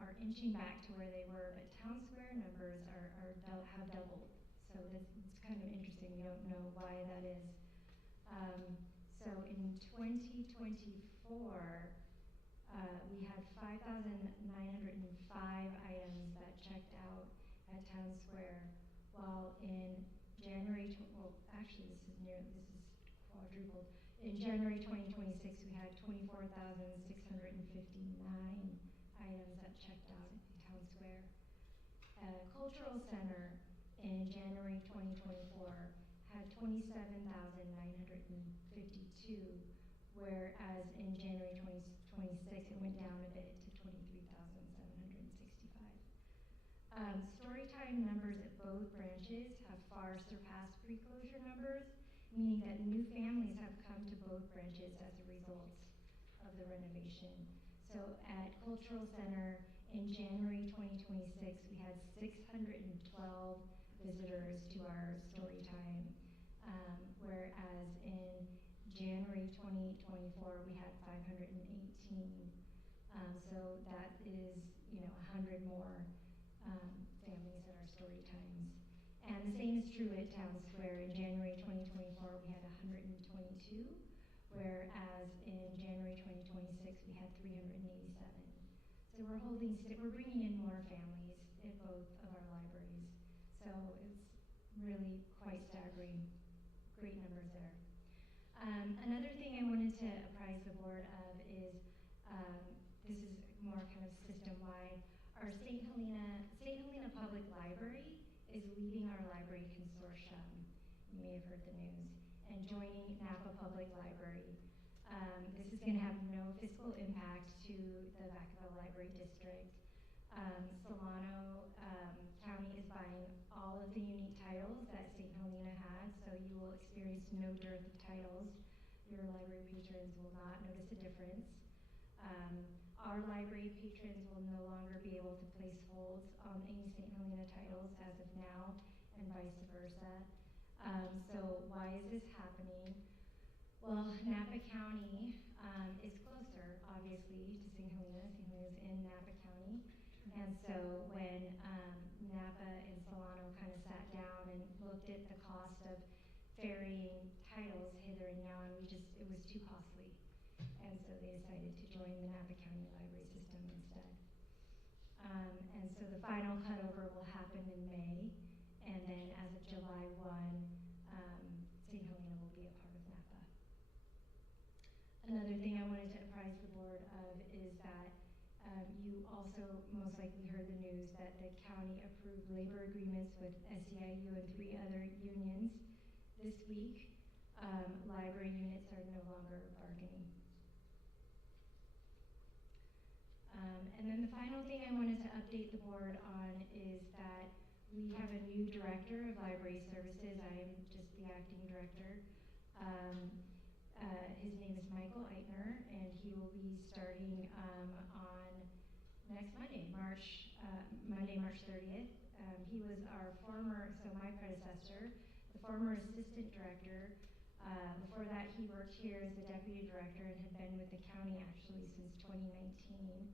are inching back to where they were, but Town Square numbers have doubled. So it's kind of interesting. We don't know why that is. So in 2024, we had 5,905 items that checked out at Town Square, while in January, actually this is quadrupled. In January 2026, we had 24,659 items that checked out at Town Square. Cultural Center in January 2024 had 27,952, whereas in January 2026 it went down a bit to 23,765. Storytime numbers at both branches have far surpassed pre-closure numbers, meaning that new families have come to both branches as a result of the renovation. So at Cultural Center In January 2026, we had 612 visitors to our story time, whereas in January 2024, we had 518. So that is, 100 more families at our story times. And the same is true at Town Square. In January 2024, we had 122, whereas in January 2026, we had 387. So we're bringing in more families at both of our libraries. So it's really quite staggering. Great numbers there. Another thing I wanted to apprise the board of is, this is more kind of system-wide. Our St. Helena Public Library is leaving our library consortium. You may have heard the news, and joining Napa Public Library. This is going to have no fiscal impact to the Vacaville Library District. Solano County is buying all of the unique titles that St. Helena has, so you will experience no dearth of titles. Your library patrons will not notice a difference. Our library patrons will no longer be able to place holds on any St. Helena titles as of now, and vice versa. So why is this happening? Well, Napa County is closer, obviously, to St. Helena. St. Helena's in Napa County. And so when Napa and Solano kind of sat down and looked at the cost of ferrying titles hither and yon, it was too costly. And so they decided to join the Napa County Library System instead. And so the final cutover will happen in May, and then as of July 1, St. Helena will be a part of Napa. Another thing I wanted to apprise the board of is that you also most likely heard the news that the county approved labor agreements with SEIU and 3 other unions this week. Library units are no longer bargaining. And then the final thing I wanted to update the board on is that we have a new director of library services. I am just the acting director. His name is Michael Eitner, and he will be starting on next Monday, March 30th. He was my predecessor, the former assistant director. Before that, he worked here as the deputy director and had been with the county actually since 2019.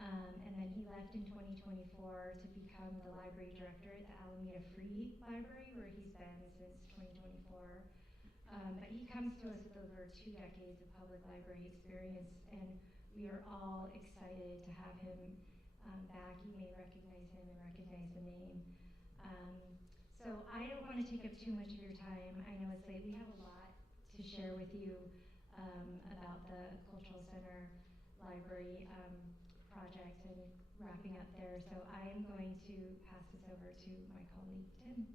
And then he left in 2024 to become the library director at the Alameda Free Library, where he's been since 2024. But he comes to us with over 2 decades of public library experience, and we are all excited to have him back. You may recognize him and recognize the name. So I don't want to take up too much of your time. I know it's late. We have a lot to share with you about the Cultural Center Library project and wrapping up there. So I am going to pass this over to my colleague, Tim.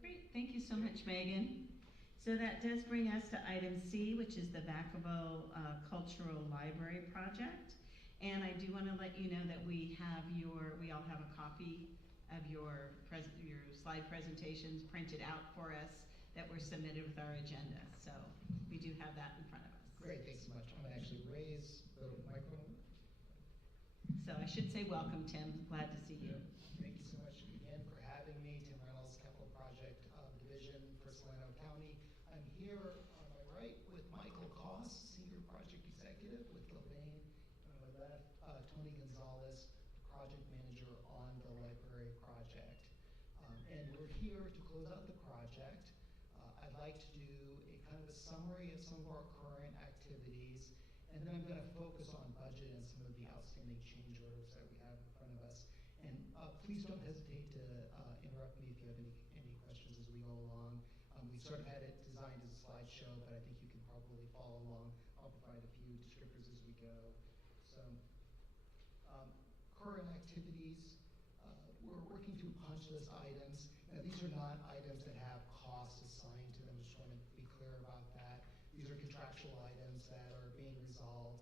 Great, thank you so much, Megan. So that does bring us to item C, which is the Vacaville Cultural Library Project. And I do want to let you know that we all have a copy of your slide presentations printed out for us that were submitted with our agenda. So we do have that in front of us. Great, thanks so much. I'm going to actually raise the microphone. So I should say welcome, Tim. Glad to see you. Thank you so much again for having me. Tim Reynolds, Capital Project Division for Solano County. I'm here on my right with Michael Koss, Senior Project Executive with Gilbane, and on my left, Tony Gonzalez, Project Manager on the library project. And we're here to close out the project. I'd like to do a kind of a summary of some of our current activities, and then I'm going to focus on budget and some of the outstanding change orders that we have in front of us. And please don't hesitate to interrupt me if you have any questions as we go along. We sort of had it designed as a slideshow, but I think you can probably follow along. I'll provide a few descriptors as we go. So current activities, we're working through punch list items. Now these are not items that have costs assigned to them. I just want to be clear about that. These are contractual items that are being resolved.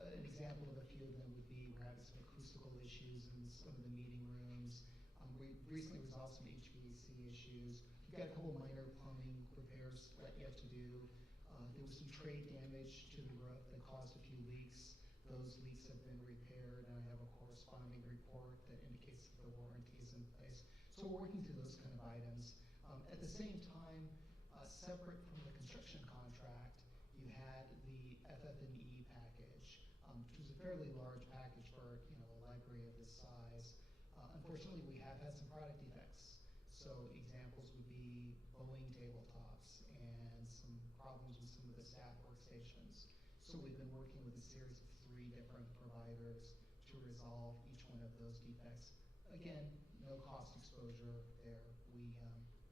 An example of a few of them would be we're having some acoustical issues in some of the meeting rooms. We recently resolved some HVAC issues. We've got a couple minor plumbing repairs yet to do. There was some trade damage to the roof that caused a few leaks those leaks have been repaired, and I have a corresponding report that indicates that the warranty is in place. So we're working through those kind of items. At the same time, separate from the construction contract, you had the FF&E package, which was a fairly large package for a library of this size. Unfortunately, we have had some product defects. So examples would be bowing tabletops and some problems with some of the staff workstations. So we've been working with a series of 3 different providers to resolve each one of those defects. Again, no cost exposure there.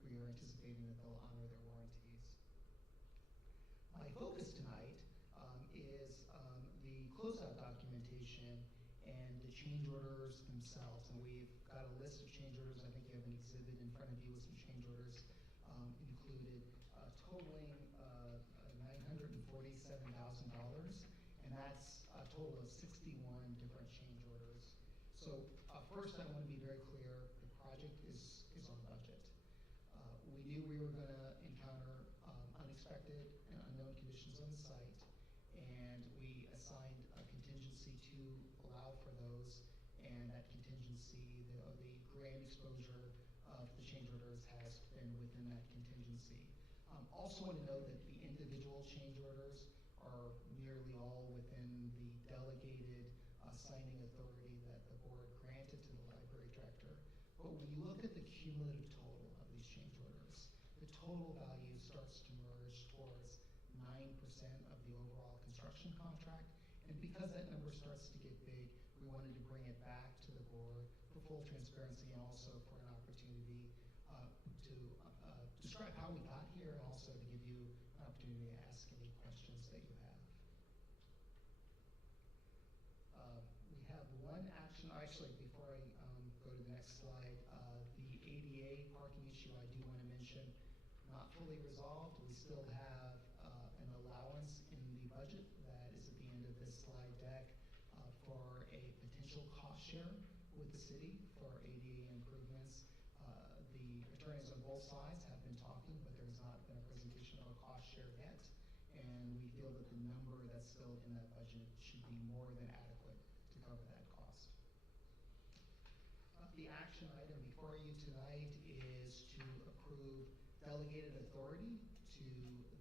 We are anticipating that they'll honor their warranties. My focus tonight is the closeout documentation and the change orders themselves. And we've got a list of change orders. I think you have an exhibit in front of you with some change orders included, totaling $947,000. And that's a total of 61 different change orders. So first, I want to be very clear, the project is on budget. We knew we were going to encounter unexpected and unknown conditions on the site, and we assigned a contingency to allow for those, and that contingency, the grand exposure of the change orders has been within that contingency. Also want to note that the individual change orders are nearly all within the delegated signing authority that the board granted to the library director. But when you look at the cumulative total of these change orders, the total value starts to merge towards 9% of the overall construction contract. And because that number starts to get big, we wanted to bring it back to the board for full transparency and also for an opportunity to describe how we got here and also to give you an opportunity to ask any questions that you have. We have one action, actually, before I go to the next slide, the ADA parking issue I do want to mention, not fully resolved. We still have an allowance in the budget that is at the end of this slide deck for a potential cost share with the city for ADA improvements. The attorneys on both sides have been talking, but there has not been a presentation of a cost share yet. And we feel that the number that's still in that budget should be more than adequate to cover that cost. The action item before you tonight is to approve delegated authority to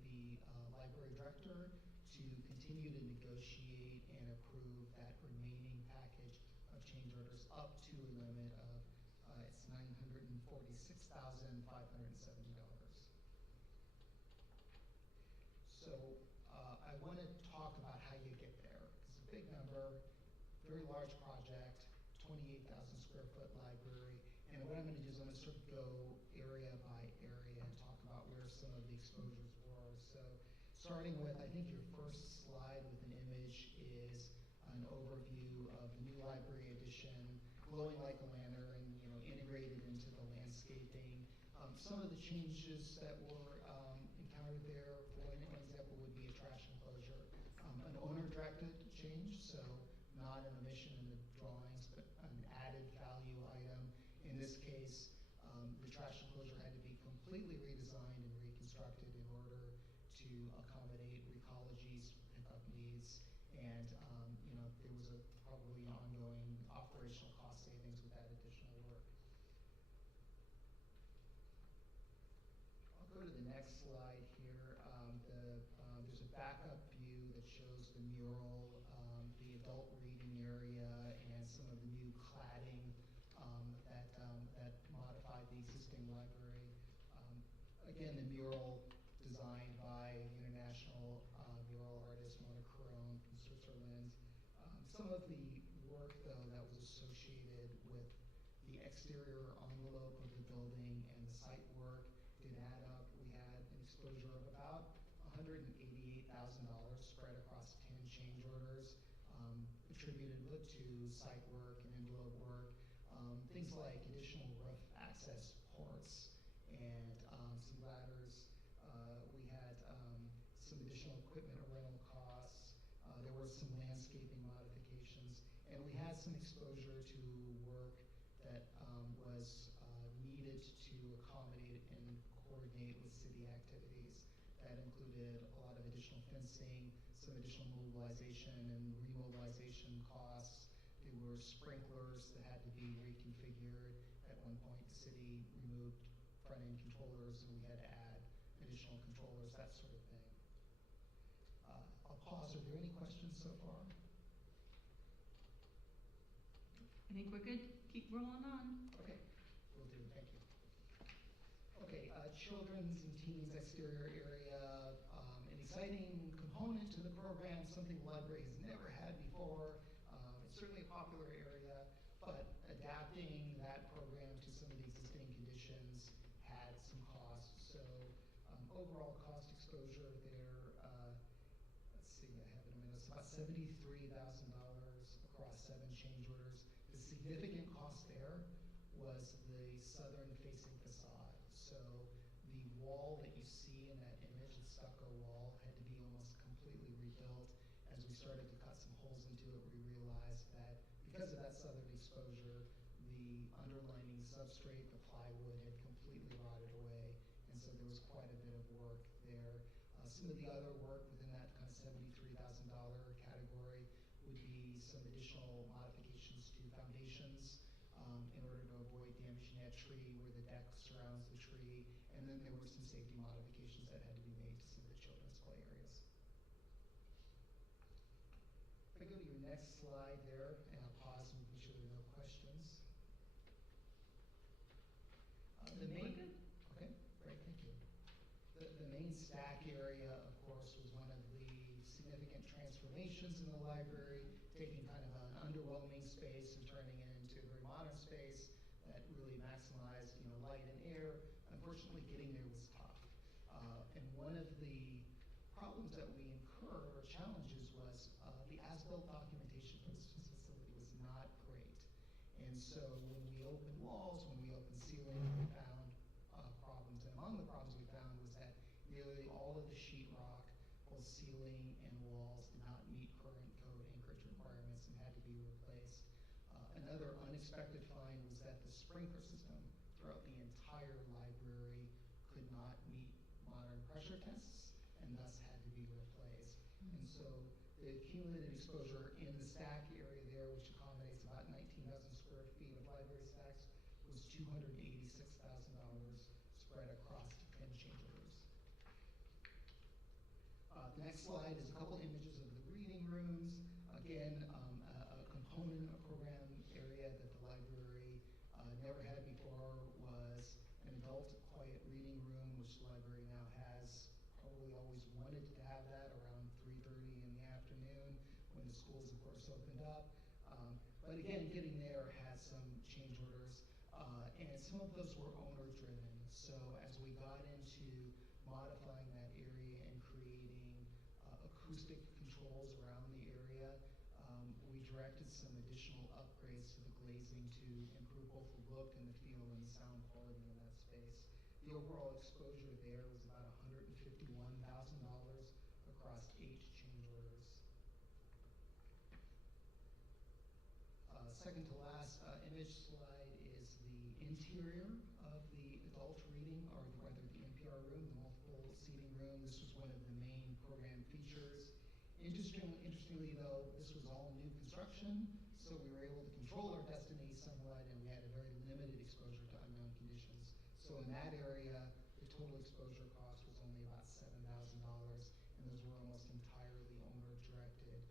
the library director to continue to negotiate and approve that remaining package of change orders up to a limit of it's $946,570. So I want to talk about how you get there. It's a big number, very large project, 28,000 square foot library. And what I'm going to do is I'm going to sort of go area by area and talk about where some of the exposures were. So starting with, I think your first slide with an image is an overview of the new library edition, glowing like a lantern, integrated into the landscaping. Some of the changes that were encountered there, one example would be a trash enclosure. An owner-directed change, so not an omission in the drawings, but an added value item. In this case, the trash enclosure had to be completely redesigned and reconstructed in order to accommodate Recology's pickup needs. And there was probably an ongoing operational cost savings with that additional work. I'll go to the next slide here. There's a backup view that shows the mural, the adult reading area, and some of the new cladding that modified the existing library. Again, the mural designed by international mural artist Mona Caron from Switzerland. Some of the work, though, that was associated with the exterior envelope of the building and the site work did add up. We had an exposure of about $188,000 spread across 10 change orders, attributed to site work and envelope work. Things like additional roof access ports and some ladders. We had some additional equipment or rental costs. There were some landscaping modifications, and we had some exposure to work that was needed to accommodate and coordinate with city activities. That included a lot of additional fencing, some additional mobilization and remobilization costs. There were sprinklers that had to be reconfigured. At one point, the city removed front-end controllers, and we had to add additional controllers, that sort of thing. I'll pause. Are there any questions so far? I think we're good. Keep rolling on. Okay, will do. Thank you. Okay, children's and teens exterior area, an exciting component to the program, something the library has never had before. It's certainly a popular area, but adapting that program to some of the existing conditions had some costs. So overall cost exposure there, let's see, I have it in my notes, about $73,000 across 7 change orders. The significant cost there was the southern facing facade. So the wall that you see in that image, the stucco wall, had to be almost completely rebuilt. As we started to cut some holes into it, we realized that because of that southern exposure, the underlining substrate, the plywood, had completely rotted away. And so there was quite a bit of work there. Some of the other work within that kind of $73,000 category would be some additional modifications to foundations in order to avoid damaging that tree where the deck surrounds the tree. And then there were some safety modifications that had to be made to some of the children's play areas. If I go to your next slide there, and I'll pause and make sure there are no questions. The main, okay, great, thank you. The main stack area, of course, was one of the significant transformations in the library, taking kind of an underwhelming space and turning it into a very modern space that really maximized, light and air. Unfortunately, getting there was tough. And one of the problems that we incurred, or challenges, was the as-built documentation for this facility was not great. And so when we opened walls, when we opened ceiling, we found problems. And among the problems we found was that nearly all of the sheetrock, both ceiling and walls, did not meet current code anchorage requirements and had to be replaced. Another unexpected find was that the sprinkler system throughout the entire library could not meet modern pressure tests and thus had to be replaced. And so the cumulative exposure in the stack area there, which accommodates about 19,000 square feet of library stacks, was $286,000 spread across 10 change orders. The next slide is a couple images of the reading rooms. Again, a component, a program area that the library never had before was an adult quiet reading room, which the library now has. Probably always wanted to have that around 3:30 in the afternoon when the schools, of course, opened up. But again, getting there had some change orders, and some of those were owner-driven. So as we got into modifying that area and creating acoustic controls around the area, we directed some additional upgrades to the glazing to improve both the look and the feel and the sound quality in that space. The overall exposure there was about $151,000 across 8 change orders. Second to last image slide is the interior of the adult reading, or rather the NPR room, the multiple seating room. This was one of the main program features. Interestingly though, this was all new construction, so we were able to control our destiny somewhat, and we had a very limited exposure to unknown conditions. So in that area, the total exposure cost was only about $7,000, and those were almost entirely owner-directed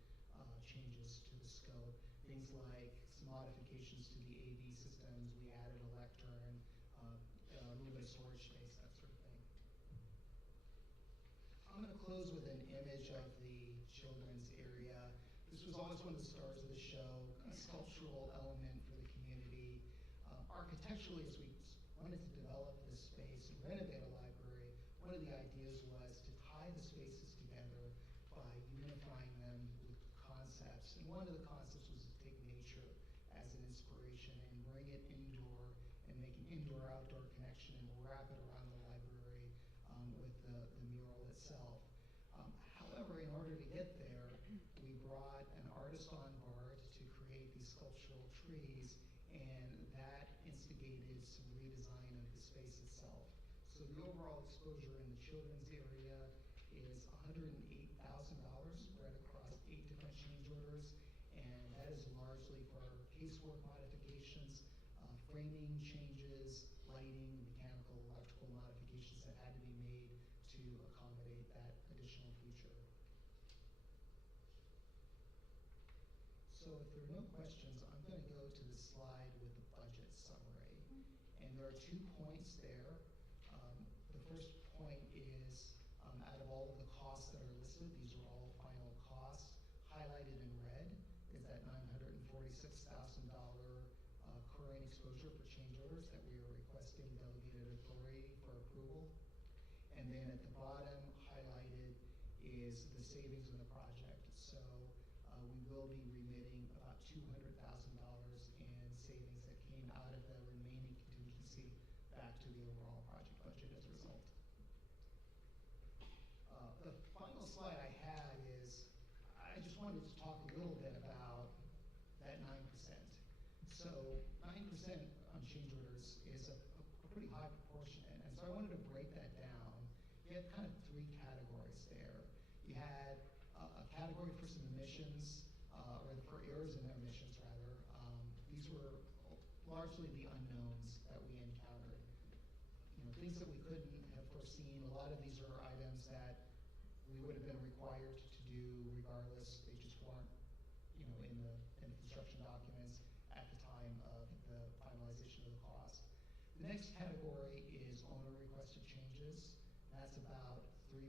changes to the scope. Things like some modifications to the AV systems, we added a lectern, a little bit of storage space, that sort of thing. I'm going to close with an image of the children's area. This was always one of the stars of the show, a sculptural element for the community. Architecturally, as we wanted to develop this space and renovate a library, one of the ideas was to tie the spaces together by unifying them with concepts. And one of the concepts was to take nature as an inspiration and bring it indoor and make an indoor-outdoor connection and wrap it around the library with the mural itself. However, in order to get there, we brought an artist on board to create these sculptural trees, and that instigated some redesign of the space itself. So the overall exposure in the children's area is $108,000 and that is largely for casework modifications, framing changes, lighting, mechanical, electrical modifications that had to be made to accommodate that additional feature. So if there are no questions, I'm going to go to the slide with the budget summary. And there are 2 points there. The first point is, out of all of the costs that are listed, these are all final costs. Highlighted in red is that $946,000 current exposure for change orders that we are requesting delegated authority for approval. And then at the bottom, highlighted is the savings in the project. So we will be remitting about $200,000 in savings that came out of the remaining contingency back to the overall project budget as a result. The final slide I had is, I just wanted to talk a little bit about that 9%. So 9% on change orders is a pretty high proportion. And so I wanted to break that down. You had kind of 3 categories there. You had a category for some emissions, or for errors in their emissions rather. These were largely the unknowns that we encountered. Things that we couldn't have foreseen. A lot of these are items that we would have been required to do regardless. They just weren't, in the construction documents at the time of the finalization of the cost. The next category is owner requested changes. That's about 3%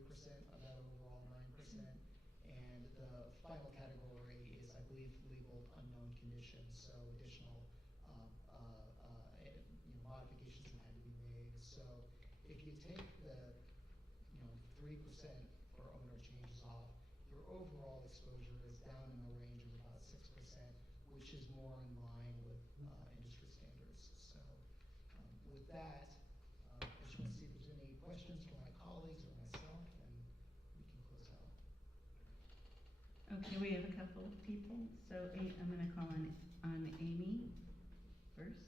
of that overall 9%. And the final category is, I believe, labeled unknown conditions, so additional modifications that had to be made. So if you take the 3% for owner changes off, your overall exposure is down in the range of about 6%, which is more in line with industry standards. So with that, I just want to see if there's any questions from my colleagues or myself, and we can close out. Okay, we have a couple of people. So I'm going to call on Amy first.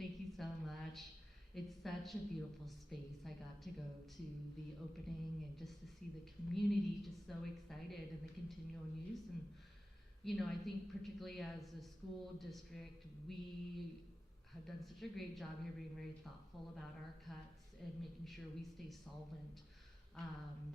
Thank you so much. It's such a beautiful space. I got to go to the opening and just to see the community just so excited and the continual use. And, I think particularly as a school district, we have done such a great job here being very thoughtful about our cuts and making sure we stay solvent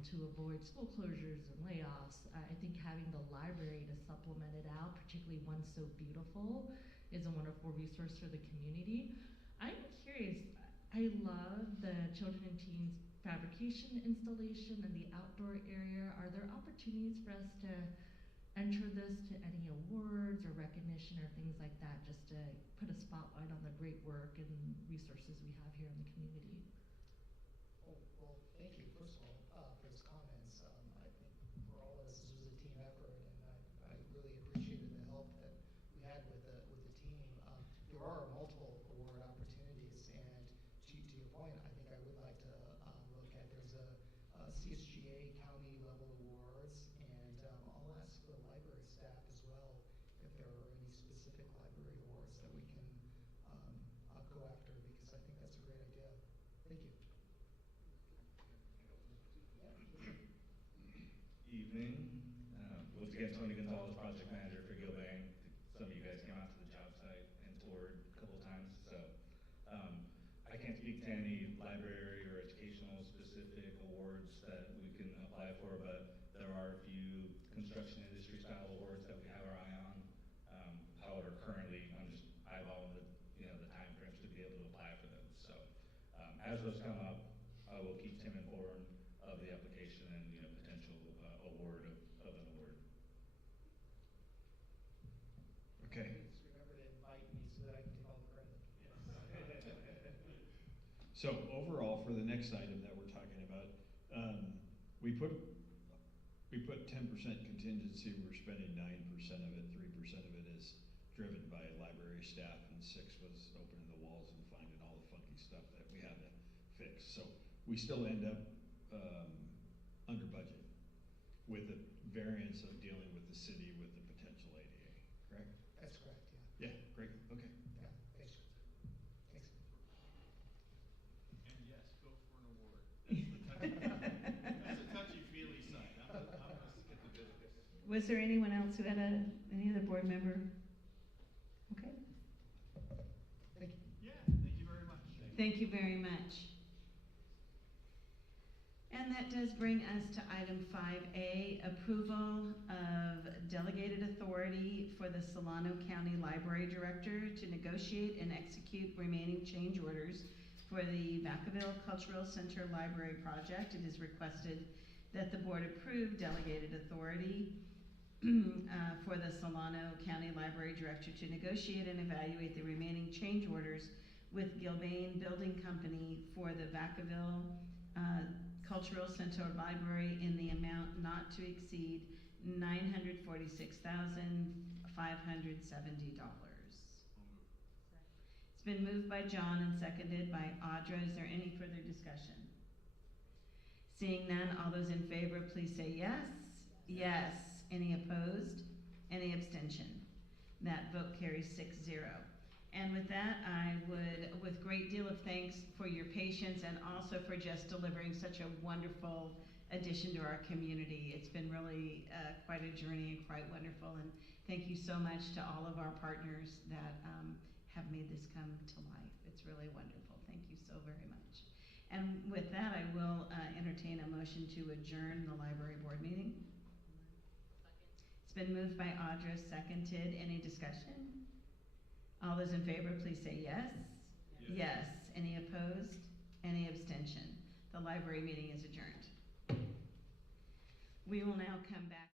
to avoid school closures and layoffs. I think having the library to supplement it out, particularly one so beautiful, is a wonderful resource for the community. I'm curious, I love the children and teens fabrication installation and the outdoor area. Are there opportunities for us to enter this to any awards or recognition or things like that, just to put a spotlight on the great work and resources we have here in the community? Oh, well, thank you, first of all, for those comments. I think for all of us, this was a team effort, and I really appreciated the help that we had with the team. There are multiple award opportunities, and to your point, I think I would like to look at, there's a CSGA county level awards, and I'll ask the library staff as well if there are any specific library awards that we can go after, because I think that's a great idea. Thank you. Evening. Once again, Tony Gonzalez, project manager for Gilbane. Some of you guys came out to the job site and toured a couple times, so I can't speak to any library or educational specific awards that we can apply for, but there are a few construction industry style awards that we have our eye on. However, currently I'm just eyeballing the time frames to be able to apply for them. So as those come up, I will keep Tim informed of the application and potential award of an award. Okay. Please remember to invite me so that I can take all the credit. So overall, for the next item that we're talking about, we put 10% contingency. We're spending 9% of it. 3% of it is driven by library staff, and 6 was opening the walls and finding all the funky stuff that we had to fix. So we still end up under budget with the variance of dealing with the city with the potential ADA, correct? That's correct, yeah. Yeah, great, okay. Yeah, thanks. Thanks. Was there anyone else who had any other board member? Okay. Thank you. Yeah, thank you very much. Thank you very much. And that does bring us to item 5A, approval of delegated authority for the Solano County Library Director to negotiate and execute remaining change orders for the Vacaville Cultural Center Library project. It is requested that the board approve delegated authority for the Solano County Library Director to negotiate and evaluate the remaining change orders with Gilbane Building Company for the Vacaville Cultural Center Library in the amount not to exceed $946,570. It's been moved by John and seconded by Audra. Is there any further discussion? Seeing none, all those in favor, please say yes. Yes. Any opposed? Any abstention? That vote carries 6-0. And with that, I would, with great deal of thanks for your patience and also for just delivering such a wonderful addition to our community. It's been really quite a journey and quite wonderful. And thank you so much to all of our partners that have made this come to life. It's really wonderful. Thank you so very much. And with that, I will entertain a motion to adjourn the library board meeting. It's been moved by Audra, seconded. Any discussion? All those in favor, please say yes. Yes. Any opposed? Any abstention? The library meeting is adjourned. We will now come back.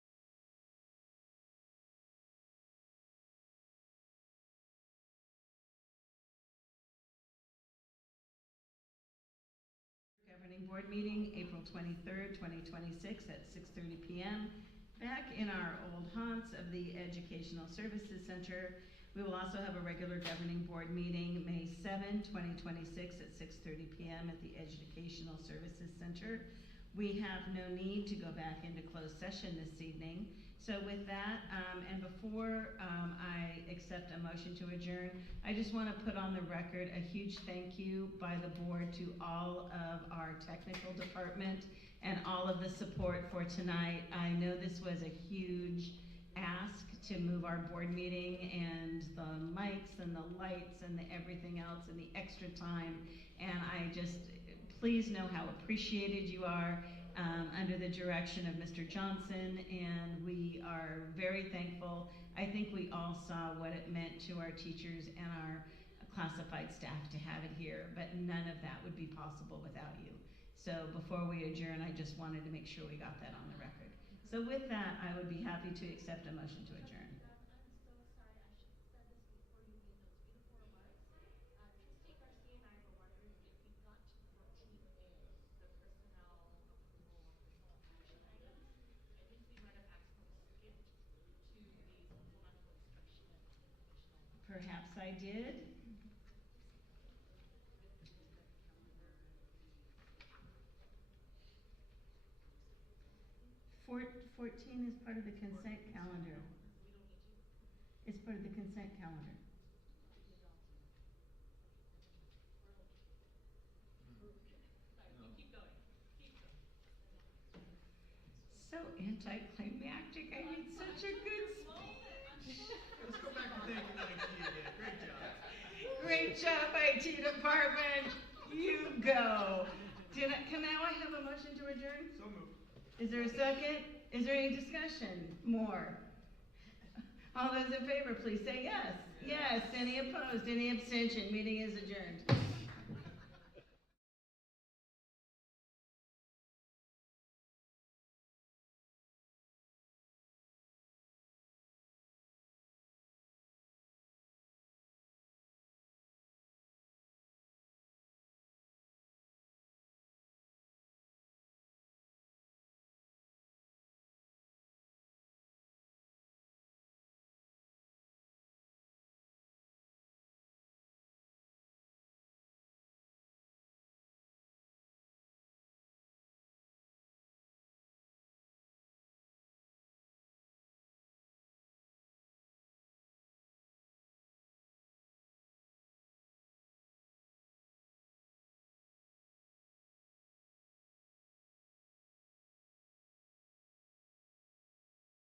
Governing Board meeting, April 23rd, 2026 at 6:30 p.m. back in our old haunts of the Educational Services Center. We will also have a regular governing board meeting May 7, 2026 at 6:30 p.m. at the Educational Services Center. We have no need to go back into closed session this evening. So with that, and before I accept a motion to adjourn, I just want to put on the record a huge thank you by the board to all of our technical department and all of the support for tonight. I know this was a huge ask to move our board meeting and the mics and the lights and the everything else and the extra time. And I just, please know how appreciated you are under the direction of Mr. Johnson, and we are very thankful. I think we all saw what it meant to our teachers and our classified staff to have it here, but none of that would be possible without you. So before we adjourn, I just wanted to make sure we got that on the record. So with that, I would be happy to accept a motion to adjourn. Perhaps I did. Fort 14 is part of the consent calendar. It's part of the consent calendar. So anticlimactic. I made such a good speech. Let's go back to thanking IT again. Great job. Great job, IT department. You go. Can now I have a motion to adjourn? So moved. Is there a second? Is there any discussion? More? All those in favor, please say yes. Yes. Any opposed? Any abstention? Meeting is adjourned.